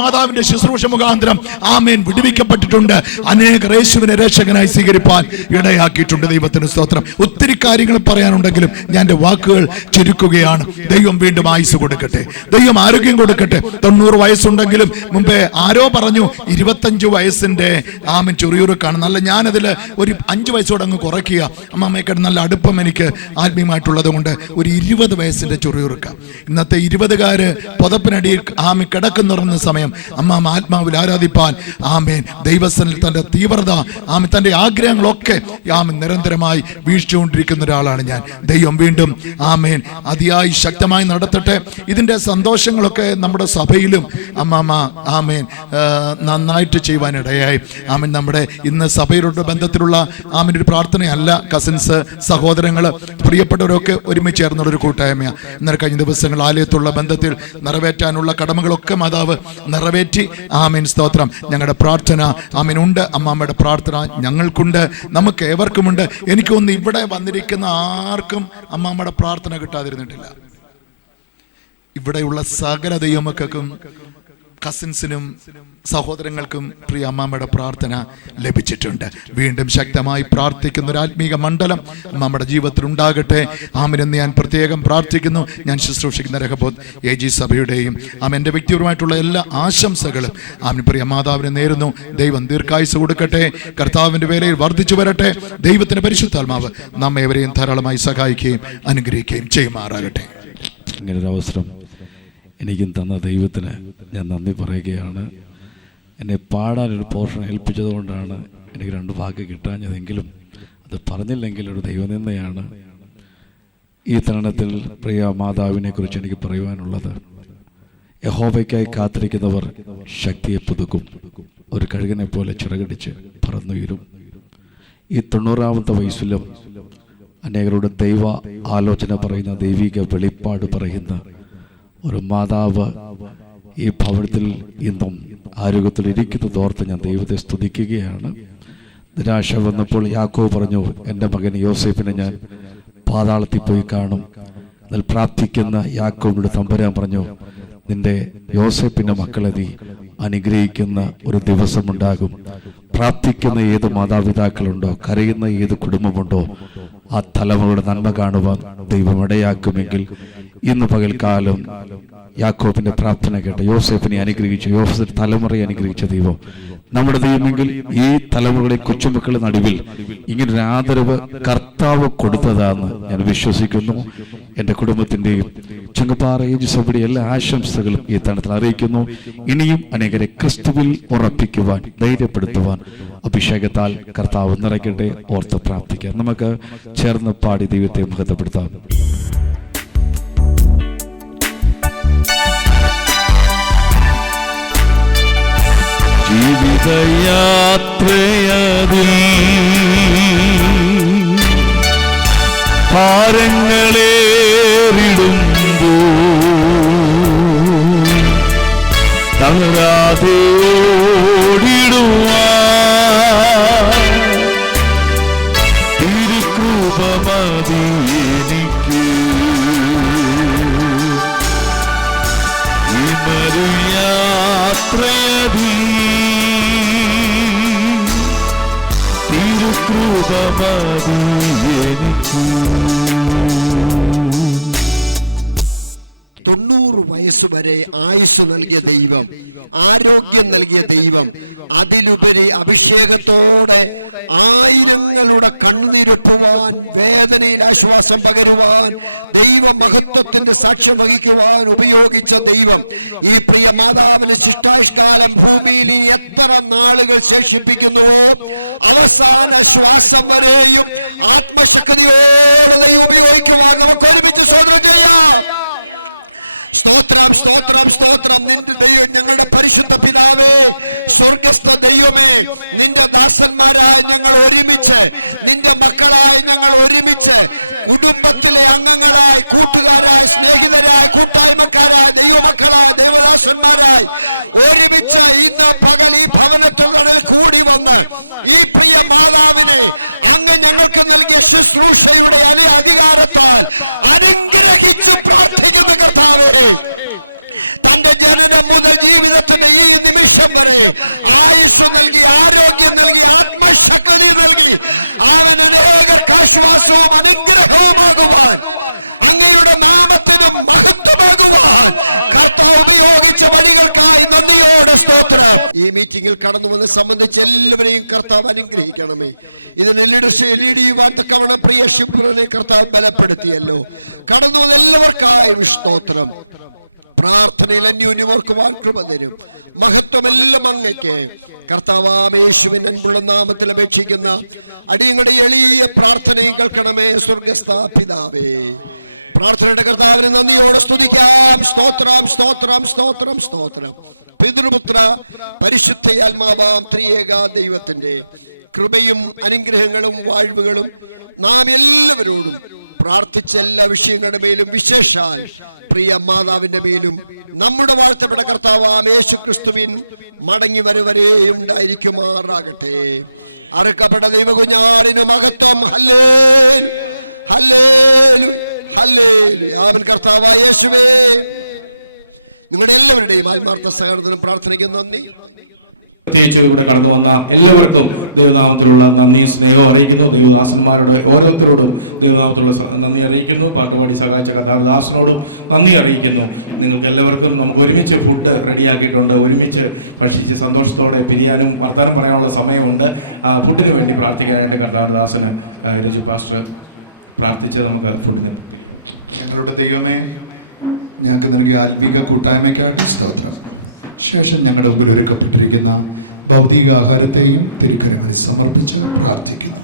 മാതാവിന്റെ ശുശ്രൂഷ മുഖാന്തരം വിടുവിക്കപ്പെട്ടിട്ടുണ്ട്. അനേക യേശുവിനെ രക്ഷകനായി സ്വീകരിപ്പാൻ ഇടയാക്കിയിട്ടുണ്ട്. ദൈവത്തിന് സ്തോത്രം. ഒത്തിരി കാര്യങ്ങൾ പറയാനുണ്ടെങ്കിലും ഞാൻ എൻ്റെ വാക്കുകൾ ചുരുക്കുകയാണ്. ദൈവം വീണ്ടും ആയുസ് കൊടുക്കട്ടെ, ദൈവം ആരോഗ്യം കൊടുക്കട്ടെ. 90 വയസ്സുണ്ടെങ്കിലും മുമ്പേ ആരോ പറഞ്ഞു 25 വയസ്സിന്റെ ചൊറിയുറുക്കാണ് നല്ല. ഞാനതിൽ ഒരു 5 വയസ്സോടെ അങ്ങ് കുറയ്ക്കുക. അമ്മമ്മയൊക്കെ നല്ല അടുപ്പം എനിക്ക് ആത്മീയമായിട്ടുള്ളത് കൊണ്ട് ഒരു 20 വയസ്സിന്റെ ചൊറിയുറുക്ക. ഇന്നത്തെ 20കാര് പുതപ്പിനടിയിൽ കിടക്കുന്നുറങ്ങുന്ന സമയം അമ്മാമ ആത്മാവിൽ ആരാധിപ്പാൻ ദൈവസനിൽ തന്റെ തീവ്രത തന്റെ ആഗ്രഹങ്ങളൊക്കെ നിരന്തരമായി വീഴ്ചകൊണ്ടിരിക്കുന്ന ഒരാളാണ് ഞാൻ. ദൈവം വീണ്ടും അതിയായി ശക്തമായി നടത്തട്ടെ. ഇതിന്റെ സന്തോഷങ്ങളൊക്കെ നമ്മുടെ സഭയിലും അമ്മാമ നന്നായിട്ട് ചെയ്യുവാനിടയായി. നമ്മുടെ ഇന്ന് സഭയോട് ബന്ധത്തിലുള്ള ഒരു പ്രാർത്ഥനയല്ല, കസിൻസ്, സഹോദരങ്ങൾ, പ്രിയപ്പെട്ടവരൊക്കെ ഒരുമിച്ച് ചേർന്നുള്ളൊരു കൂട്ടായ്മയാണ്. എന്നാൽ കഴിഞ്ഞ ദിവസങ്ങൾ ആലയത്തുള്ള ബന്ധത്തിൽ നിറവേറ്റാനുള്ള കടമകളൊക്കെ മാതാവ് നിറവേറ്റി. സ്തോത്രം. ഞങ്ങളുടെ പ്രാർത്ഥന ഉണ്ട്, അമ്മാമ്മയുടെ പ്രാർത്ഥന ഞങ്ങൾക്കുണ്ട്, നമുക്ക് ഏവർക്കുമുണ്ട്. എനിക്കൊന്ന് ഇവിടെ വന്നിരിക്കുന്ന ആർക്കും അമ്മാമ്മയുടെ പ്രാർത്ഥന കിട്ടാതിരുന്നിട്ടില്ല. ഇവിടെയുള്ള സകല ദൈവമക്കൾക്കും കസിൻസിനും സഹോദരങ്ങൾക്കും പ്രിയ അമ്മാമ്മയുടെ പ്രാർത്ഥന ലഭിച്ചിട്ടുണ്ട്. വീണ്ടും ശക്തമായി പ്രാർത്ഥിക്കുന്ന ഒരു ആത്മീക മണ്ഡലം നമ്മുടെ ജീവിതത്തിൽ ഉണ്ടാകട്ടെ. ആമിനെന്ന് ഞാൻ പ്രത്യേകം പ്രാർത്ഥിക്കുന്നു. ഞാൻ ശുശ്രൂഷിക്കുന്ന രഹബോത്ത് AG സഭയുടെയും എൻ്റെ വ്യക്തിപരമായിട്ടുള്ള എല്ലാ ആശംസകളും പ്രിയ മാതാവിനെ നേരുന്നു. ദൈവം ദീർഘായുസ് കൊടുക്കട്ടെ. കർത്താവിൻ്റെ വേലയിൽ വർദ്ധിച്ചു വരട്ടെ. ദൈവത്തിൻ്റെ പരിശുദ്ധാത്മാവ് നമ്മെ എവരെയും ധാരാളമായി സഹായിക്കുകയും അനുഗ്രഹിക്കുകയും ചെയ്യുമാറാകട്ടെ. ഇങ്ങനൊരു അവസരം എനിക്കും തന്ന ദൈവത്തിന് ഞാൻ നന്ദി പറയുകയാണ്. എന്നെ പാടാനൊരു പോർഷൻ ഏൽപ്പിച്ചത് കൊണ്ടാണ് എനിക്ക് 2 വാക്ക് കിട്ടാഞ്ഞതെങ്കിലും അത് പറഞ്ഞില്ലെങ്കിൽ ഒരു ദൈവനിന്ദയാണ്. ഈ തരുണത്തിൽ പ്രിയ മാതാവിനെ കുറിച്ച് എനിക്ക് പറയുവാനുള്ളത്, യഹോവയ്ക്കായി കാത്തിരിക്കുന്നവർ ശക്തിയെ പുതുക്കും, ഒരു കഴുകനെ പോലെ ചിറകടിച്ച് പറന്നുയരും. ഈ 90ാമത്തെ വയസ്സിലും അനേകരുടെ ദൈവ ആലോചന പറയുന്ന, ദൈവിക വെളിപ്പാട് പറയുന്ന ഒരു മാതാവ് ഈ ഭവനത്തിൽ ഇന്നും ആരോഗ്യത്തിൽ ഇരിക്കുന്നതോർത്ത് ഞാൻ ദൈവത്തെ സ്തുതിക്കുകയാണ്. നിരാശ വന്നപ്പോൾ യാക്കോബ് പറഞ്ഞു, എൻ്റെ മകൻ യോസേഫിനെ ഞാൻ പാതാളത്തിൽ പോയി കാണും. എന്നാൽ പ്രാർത്ഥിക്കുന്ന യാക്കോബിനോട് തമ്പുരാൻ പറഞ്ഞു, നിന്റെ യോസേഫിൻ്റെ മക്കളെ നീ അനുഗ്രഹിക്കുന്ന ഒരു ദിവസമുണ്ടാകും. പ്രാർത്ഥിക്കുന്ന ഏത് മാതാപിതാക്കളുണ്ടോ, കരയുന്ന ഏത് കുടുംബമുണ്ടോ, ആ തലമുറയുടെ നന്മ കാണുവാൻ ദൈവം ഇടയാക്കുമെങ്കിൽ ഇന്ന് പകൽക്കാലം യാക്കോബിന്റെ പ്രാർത്ഥന കേട്ട് യോസേഫിനെ അനുഗ്രഹിച്ചു, യോസേഫിന്റെ തലമുറയെ അനുഗ്രഹിച്ച ദൈവം നമ്മുടെ ദൈവമെങ്കിൽ ഈ തലമുറകളെ കൊച്ചുമക്കളുടെ നടുവിൽ ഇങ്ങനൊരു ആദരവ് കർത്താവ് കൊടുത്തതാണെന്ന് ഞാൻ വിശ്വസിക്കുന്നു. എൻ്റെ കുടുംബത്തിൻ്റെയും ചുങ്കപ്പാറ AG സഭയുടെ എല്ലാ ആശംസകളും ഈ തണത്തിൽ അറിയിക്കുന്നു. ഇനിയും അനേകരെ ക്രിസ്തുവിൽ ഉറപ്പിക്കുവാൻ, ധൈര്യപ്പെടുത്തുവാൻ അഭിഷേകത്താൽ കർത്താവ് നിറയ്ക്കട്ടെ. ഓർത്ത് പ്രാർത്ഥിക്കാം. നമുക്ക് ചേർന്ന് പാടി ദൈവത്തെ മഹത്വപ്പെടുത്താം. ജീവിതയാത്രയതിൽ ഭാരങ്ങളേറിടുമ്പോൾ തിരുകൃപമതി എനിക്ക് ഇന്നൊരു യാത്രയതി തിരുകൃപമതി എനിക്ക്. 90 വയസ്സുവരെ ആയുസ് നൽകിയ ദൈവം, ആരോഗ്യം നൽകിയ ദൈവം, അതിലുപരി അഭിഷേകത്തോടെ ആയിരങ്ങളുടെ കണ്ണുനീരൊപ്പുവാൻ, വേദനയിൽ ആശ്വാസം പകരുവാൻ, ദൈവ മഹത്വത്തിന്റെ സാക്ഷ്യം വഹിക്കുവാൻ ഉപയോഗിച്ച ദൈവം ഈ പ്രിയ മാതാവിന് ശിഷ്ടായുഷ്കാലം ഭൂമിയിൽ ഇനി എത്ര നാളുകൾ ശേഷിപ്പിക്കുന്നുവോ അവസാന ശ്വാസം വരെയും ആത്മശക്തിയോടെ ദൈവം ഉപയോഗിക്കുവാൻ നമുക്ക് ഒരുമിച്ച് സ്തോത്രം ചെയ്യാം. സ്തോത്രം, സ്തോത്രം, സ്തോത്രം. നിന്റെ ദൈവം, ഞങ്ങളുടെ പരിശുദ്ധ പിതാവേ, സ്വർഗസ്ഥ ദൈവമേ, നിന്റെ ദാസന്മാരായ ഞങ്ങൾ ഒരുമിച്ച്, നിന്റെ മക്കളായ ഞങ്ങൾ ഒരുമിച്ച്, കുടുംബത്തിലെ അംഗങ്ങളായി, കൂട്ടുകാരായ, സ്നേഹിതരായ, കൂട്ടായ്മക്കാരായ, ദൈവമക്കളായ, ദൈവദാസന്മാരായി ഒരുമിച്ച് ഇന്ന് പകൽ ഈ ഭവനത്തിൽ കൂടി വന്ന് ഈ പ്രിയ മാതാവിനെ അങ്ങ് ഞങ്ങൾക്ക് നൽകിയ ശുശ്രൂഷയുടെ അധികാരത്താൽ അനുഗ്രഹിച്ചു പ്രാർത്ഥിക്കുന്ന കർത്താവേ, തന്റെ ജനനം മുതൽ ജീവിതത്തിന്റെ ഈ നിമിഷം വരെ ആയുസ് നൽകി, ആരോഗ്യം നൽകി, ആത്മശക്തി നൽകി, അവൻ അനേകർക്ക് ആശ്വാസവും അനുഗ്രഹവുമാകുവാൻ, അങ്ങയുടെ നാമത്തിനും മഹത്വമാകുവാൻ കർത്താവ് ഉപയോഗിച്ച വഴികൾക്കായി നന്ദിയോടെ സ്തോത്രം. ഈ മീറ്റിംഗിൽ കടന്നു വന്ന് സംബന്ധിച്ച് എല്ലാവരെയും കർത്താവ് അനുഗ്രഹിക്കണമേ. ഇതിന് ലീഡ് ചെയ്യുവാൻ തക്കവണ്ണം പ്രിയ ശിബുരനെ കർത്താവ് ബലപ്പെടുത്തിയല്ലോ. കടന്നു വന്ന എല്ലാവർക്കായും സ്തോത്രം. പ്രാർത്ഥനയിൽ അന്യോന്യം ഓർക്കുവാൻ കൃപ തരും. മഹത്വമെല്ലാം അങ്ങയ്ക്ക്. കർത്താവാം യേശുവിൻ അൻപുള്ള നാമത്തിൽ അപേക്ഷിക്കുന്ന അടിയങ്ങളുടെ എളിയ പ്രാർത്ഥനയും കേൾക്കണമേ സ്വർഗസ്ഥ പിതാവേ. പ്രാർത്ഥനയുടെ കർത്താവിനെ നന്ദിയോടെ സ്തുതിക്കാം. സ്തോത്രം, സ്തോത്രം, സ്തോത്രം, സ്തോത്രം. പിതൃപുത്ര പരിശുദ്ധയാത്മാവാം ത്രിയേക ദൈവത്തിന്റെ കൃപയും അനുഗ്രഹങ്ങളും വാഴ്വുകളും നാം എല്ലാവരോടും പ്രാർത്ഥിച്ച എല്ലാ വിഷയങ്ങളുടെ മേലും, വിശേഷാൽ പ്രിയ മാതാവിന്റെ മേലും, നമ്മുടെ വാഴ്ത്തപ്പെട്ട കർത്താവാം യേശു ക്രിസ്തുവിൻ മടങ്ങി വരെ ഉണ്ടായിരിക്കുമാറാകട്ടെ. അറുക്കപ്പെട്ട ദൈവകുഞ്ഞാടിനു മഹത്വം. Hallelujah, hallelujah, hallelujah. ആമേൻ. കർത്താവായ യേശുവേ, നിങ്ങളുടെ എല്ലാവരുടെയും ആത്മാർത്ഥ സഹകരണത്തിനും പ്രാർത്ഥനയ്ക്കും നന്ദി. പ്രത്യേകിച്ച് ഇവിടെ കടന്നു വന്ന എല്ലാവർക്കും ദൈവനാമത്തിലുള്ള നന്ദി, സ്നേഹവും അറിയിക്കുന്നു. ദൈവദാസന്മാരുടെ ഓരോരുത്തരോടും ദൈവനാമത്തിലുള്ള നന്ദി അറിയിക്കുന്നു. പാട്ടുപാടി സഹായിച്ച കർത്താവദാസനോടും നന്ദി അറിയിക്കുന്നു. നിങ്ങൾക്ക് എല്ലാവർക്കും നമുക്ക് ഒരുമിച്ച് ഫുഡ് റെഡിയാക്കിയിട്ടുണ്ട്. ഒരുമിച്ച് ഭക്ഷിച്ച് സന്തോഷത്തോടെ പിരിയാനും വർത്തമാനം പറയാനുള്ള സമയമുണ്ട്. ഫുഡിന് വേണ്ടി പ്രാർത്ഥിക്കാനായിട്ട് കർത്താവദാസന് രജു പാസ്റ്റർ പ്രാർത്ഥിച്ച് നമുക്ക് ഫുഡിന് പിരിയും. ഞങ്ങളുടെ ദൈവമേ, ഞങ്ങൾക്ക് നൽകിയ ആത്മീക കൂട്ടായ്മയ്ക്കായിട്ട് സ്തോത്രം. ശേഷം ഞങ്ങളുടെ മുമ്പിൽ ഒരുക്കപ്പെട്ടിരിക്കുന്ന ഭൗതിക ആഹാരത്തെയും തിരുക്കരങ്ങളിൽ സമർപ്പിച്ച് പ്രാർത്ഥിക്കുന്നു.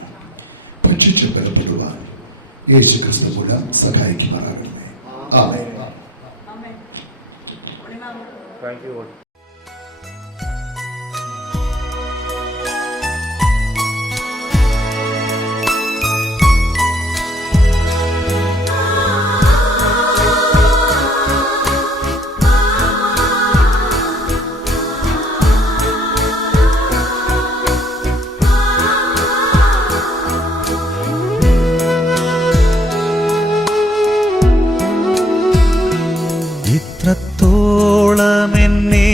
ഭക്ഷിച്ച് ബലപ്പെടുവാൻ യേശു ക്രിസ്തു മൂലം സഹായിക്കുമാറാകണമേ. ആമേൻ. ഇത്രത്തോളം എന്നെ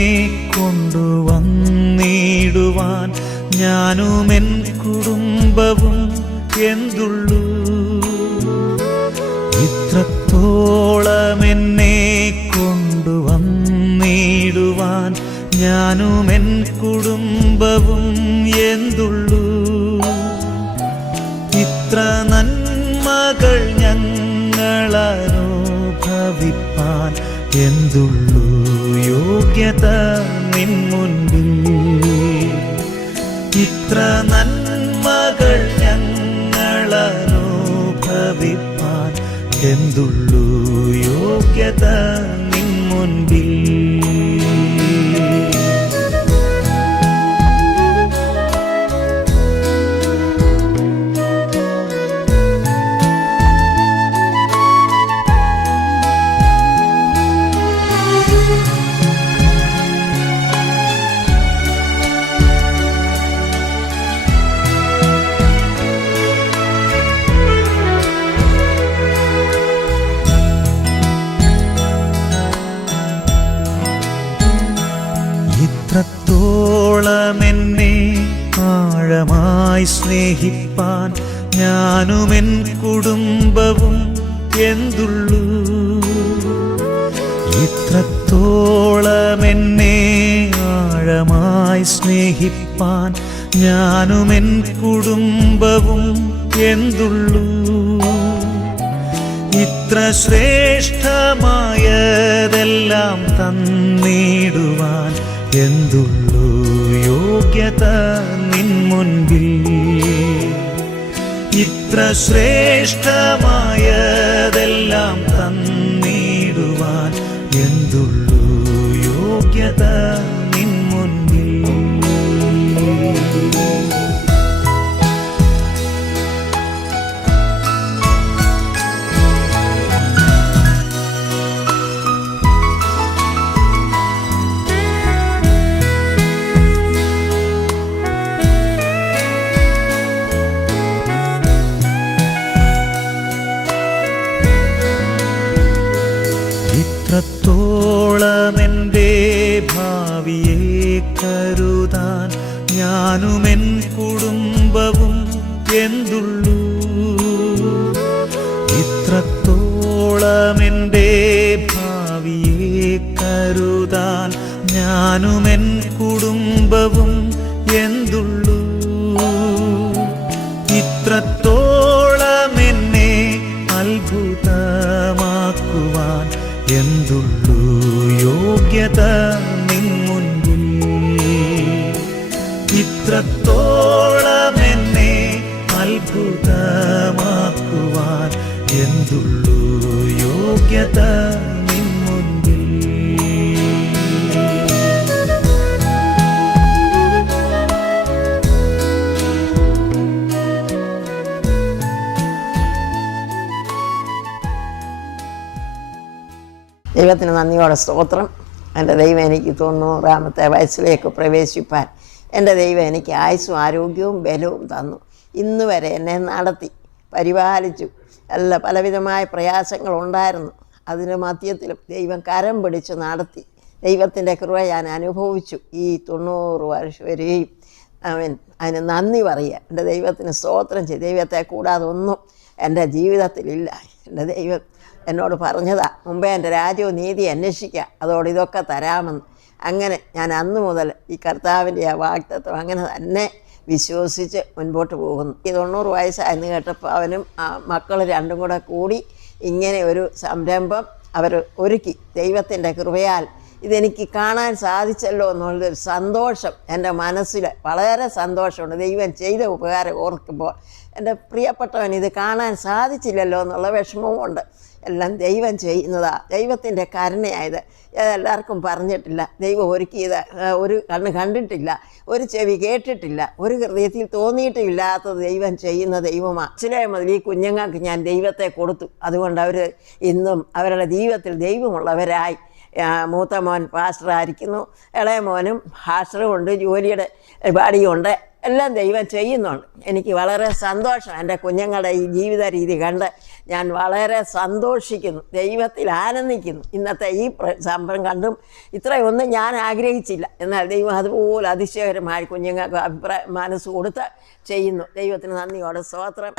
കൊണ്ടുവന്നിടുവാൻ ഞാനും എൻ കുടുംബവും എന്തുള്ളൂ. ഇത്രത്തോളം എന്നെ കൊണ്ടുവന്നിടുവാൻ ഞാനും എൻ കുടുംബവും എന്തുള്ളൂ. ഇത്ര നന്മകൾ ഞങ്ങളനുഭവിപ്പാൻ എന്തുള്ളൂ യോഗ്യത നിൻ മുൻപിൽ. ഇത്ര നന്മകൾ ഞങ്ങളനുഭവിപ്പാൻ എന്തുള്ളൂ യോഗ്യത നിൻ മുൻപിൽ. ആഴമായി സ്നേഹിപ്പാൻ ഞാനുമെൻ കുടുംബവും എന്തുള്ളൂ. ഇത്രത്തോളം എന്നെ ആഴമായി സ്നേഹിപ്പാൻ ഞാനുമെൻ കുടുംബവും എന്തുള്ളൂ. ഇത്ര ശ്രേഷ്ഠമായതെല്ലാം തന്നിടുവാൻ എന്തുള്ളൂ യോഗ്യത നിൻ മുൻപിൽ. ഇത്ര ശ്രേഷ്ഠമായതെല്ലാം തന്നിടുവാൻ എന്തുള്ളൂ യോഗ്യത നിൻ മുൻപിൽ. ഇത്രത്തോളം എൻ്റെ ഭാവിയെ കരുതാൻ ഞാനുമെൻ കുടുംബവും എന്തുള്ളൂ. ഇത്രത്തോളം എൻ്റെ ഭാവിയെ കരുതാൻ ഞാനുമെൻ കുടുംബവും എന്തുള്ളൂ. ഇത്രത്തോളം എന്നെ അത്ഭുതമാക്കുവാൻ എന്തുള്ളൂ യോഗ്യത നിൻ മുൻപിൽ. ഇത്രത്തോളം എന്നെ അത്ഭുതമാക്കുവാൻ എന്തുള്ളൂ യോഗ്യത നിൻ മുൻപിൽ. ദൈവത്തിന് നന്ദിയോടെ സ്തോത്രം. എൻ്റെ ദൈവം എനിക്ക് 90-ാമത്തെ വയസ്സിലേക്ക് പ്രവേശിപ്പാൻ എൻ്റെ ദൈവം എനിക്ക് ആയുസ്സും ആരോഗ്യവും ബലവും തന്നു. ഇന്ന് വരെ എന്നെ നടത്തി പരിപാലിച്ചു. പലവിധമായ പ്രയാസങ്ങളുണ്ടായിരുന്നു. അതിന് മധ്യത്തിലും ദൈവം കരം പിടിച്ച് നടത്തി. ദൈവത്തിൻ്റെ കൃപ ഞാൻ അനുഭവിച്ചു. ഈ 90 വർഷം വരെയും അതിന് നന്ദി പറയുക. എൻ്റെ ദൈവത്തിന് സ്തോത്രം ചെയ്ത്. ദൈവത്തെ കൂടാതെ ഒന്നും എൻ്റെ ജീവിതത്തിലില്ല. എൻ്റെ ദൈവം എന്നോട് പറഞ്ഞതാ, മുമ്പേ എൻ്റെ രാജ്യവും നീതി അന്വേഷിക്കുക, അതോടെ ഇതൊക്കെ തരാമെന്ന്. അങ്ങനെ ഞാൻ അന്ന് മുതൽ ഈ കർത്താവിൻ്റെ ആ വാഗ്ദത്തം അങ്ങനെ തന്നെ വിശ്വസിച്ച് മുൻപോട്ട് പോകുന്നു. ഈ 90 വയസ്സായെന്ന് കേട്ടപ്പോൾ അവനും മക്കൾ രണ്ടും കൂടെ കൂടി ഇങ്ങനെ ഒരു സംരംഭം അവർ ഒരുക്കി. ദൈവത്തിൻ്റെ കൃപയാൽ ഇതെനിക്ക് കാണാൻ സാധിച്ചല്ലോ എന്നുള്ളൊരു സന്തോഷം എൻ്റെ മനസ്സിൽ വളരെ സന്തോഷമുണ്ട്. ദൈവം ചെയ്ത ഉപകാരം ഓർക്കുമ്പോൾ എൻ്റെ പ്രിയപ്പെട്ടവൻ ഇത് കാണാൻ സാധിച്ചില്ലല്ലോ എന്നുള്ള വിഷമവുമുണ്ട്. എല്ലാം ദൈവം ചെയ്യുന്നതാണ്, ദൈവത്തിൻ്റെ കരുണയായത്. എല്ലാവർക്കും പറഞ്ഞിട്ടില്ല. ദൈവം ഒരുക്കിയത് ഒരു കണ്ണ് കണ്ടിട്ടില്ല, ഒരു ചെവി കേട്ടിട്ടില്ല, ഒരു ഹൃദയത്തിൽ തോന്നിയിട്ടുമില്ലാത്തത് ദൈവം ചെയ്യുന്ന ദൈവമാണ്. ചില മുതൽ ഈ കുഞ്ഞുങ്ങൾക്ക് ഞാൻ ദൈവത്തെ കൊടുത്തു. അതുകൊണ്ട് അവർ ഇന്നും അവരുടെ ജീവിതത്തിൽ ദൈവമുള്ളവരായി. മൂത്ത മോൻ പാസ്റ്ററായിരിക്കുന്നു, ഇളയ മോനും പാസ്റ്ററുമുണ്ട്, ജോലിയുടെ പരിപാടിയുണ്ട്, എല്ലാം ദൈവം ചെയ്യുന്നുണ്ട്. എനിക്ക് വളരെ സന്തോഷം. എൻ്റെ കുഞ്ഞുങ്ങളുടെ ഈ ജീവിത രീതി കണ്ട് ഞാൻ വളരെ സന്തോഷിക്കുന്നു, ദൈവത്തിൽ ആനന്ദിക്കുന്നു. ഇന്നത്തെ ഈ സംഭവം കണ്ടും ഇത്രയൊന്നും ഞാൻ ആഗ്രഹിച്ചില്ല. എന്നാൽ ദൈവം അതുപോലെ അതിശയകരമായി കുഞ്ഞുങ്ങൾക്ക് മനസ്സ് കൊടുത്ത് ചെയ്യുന്നു. ദൈവത്തിന് നന്ദിയോടെ സ്തോത്രം.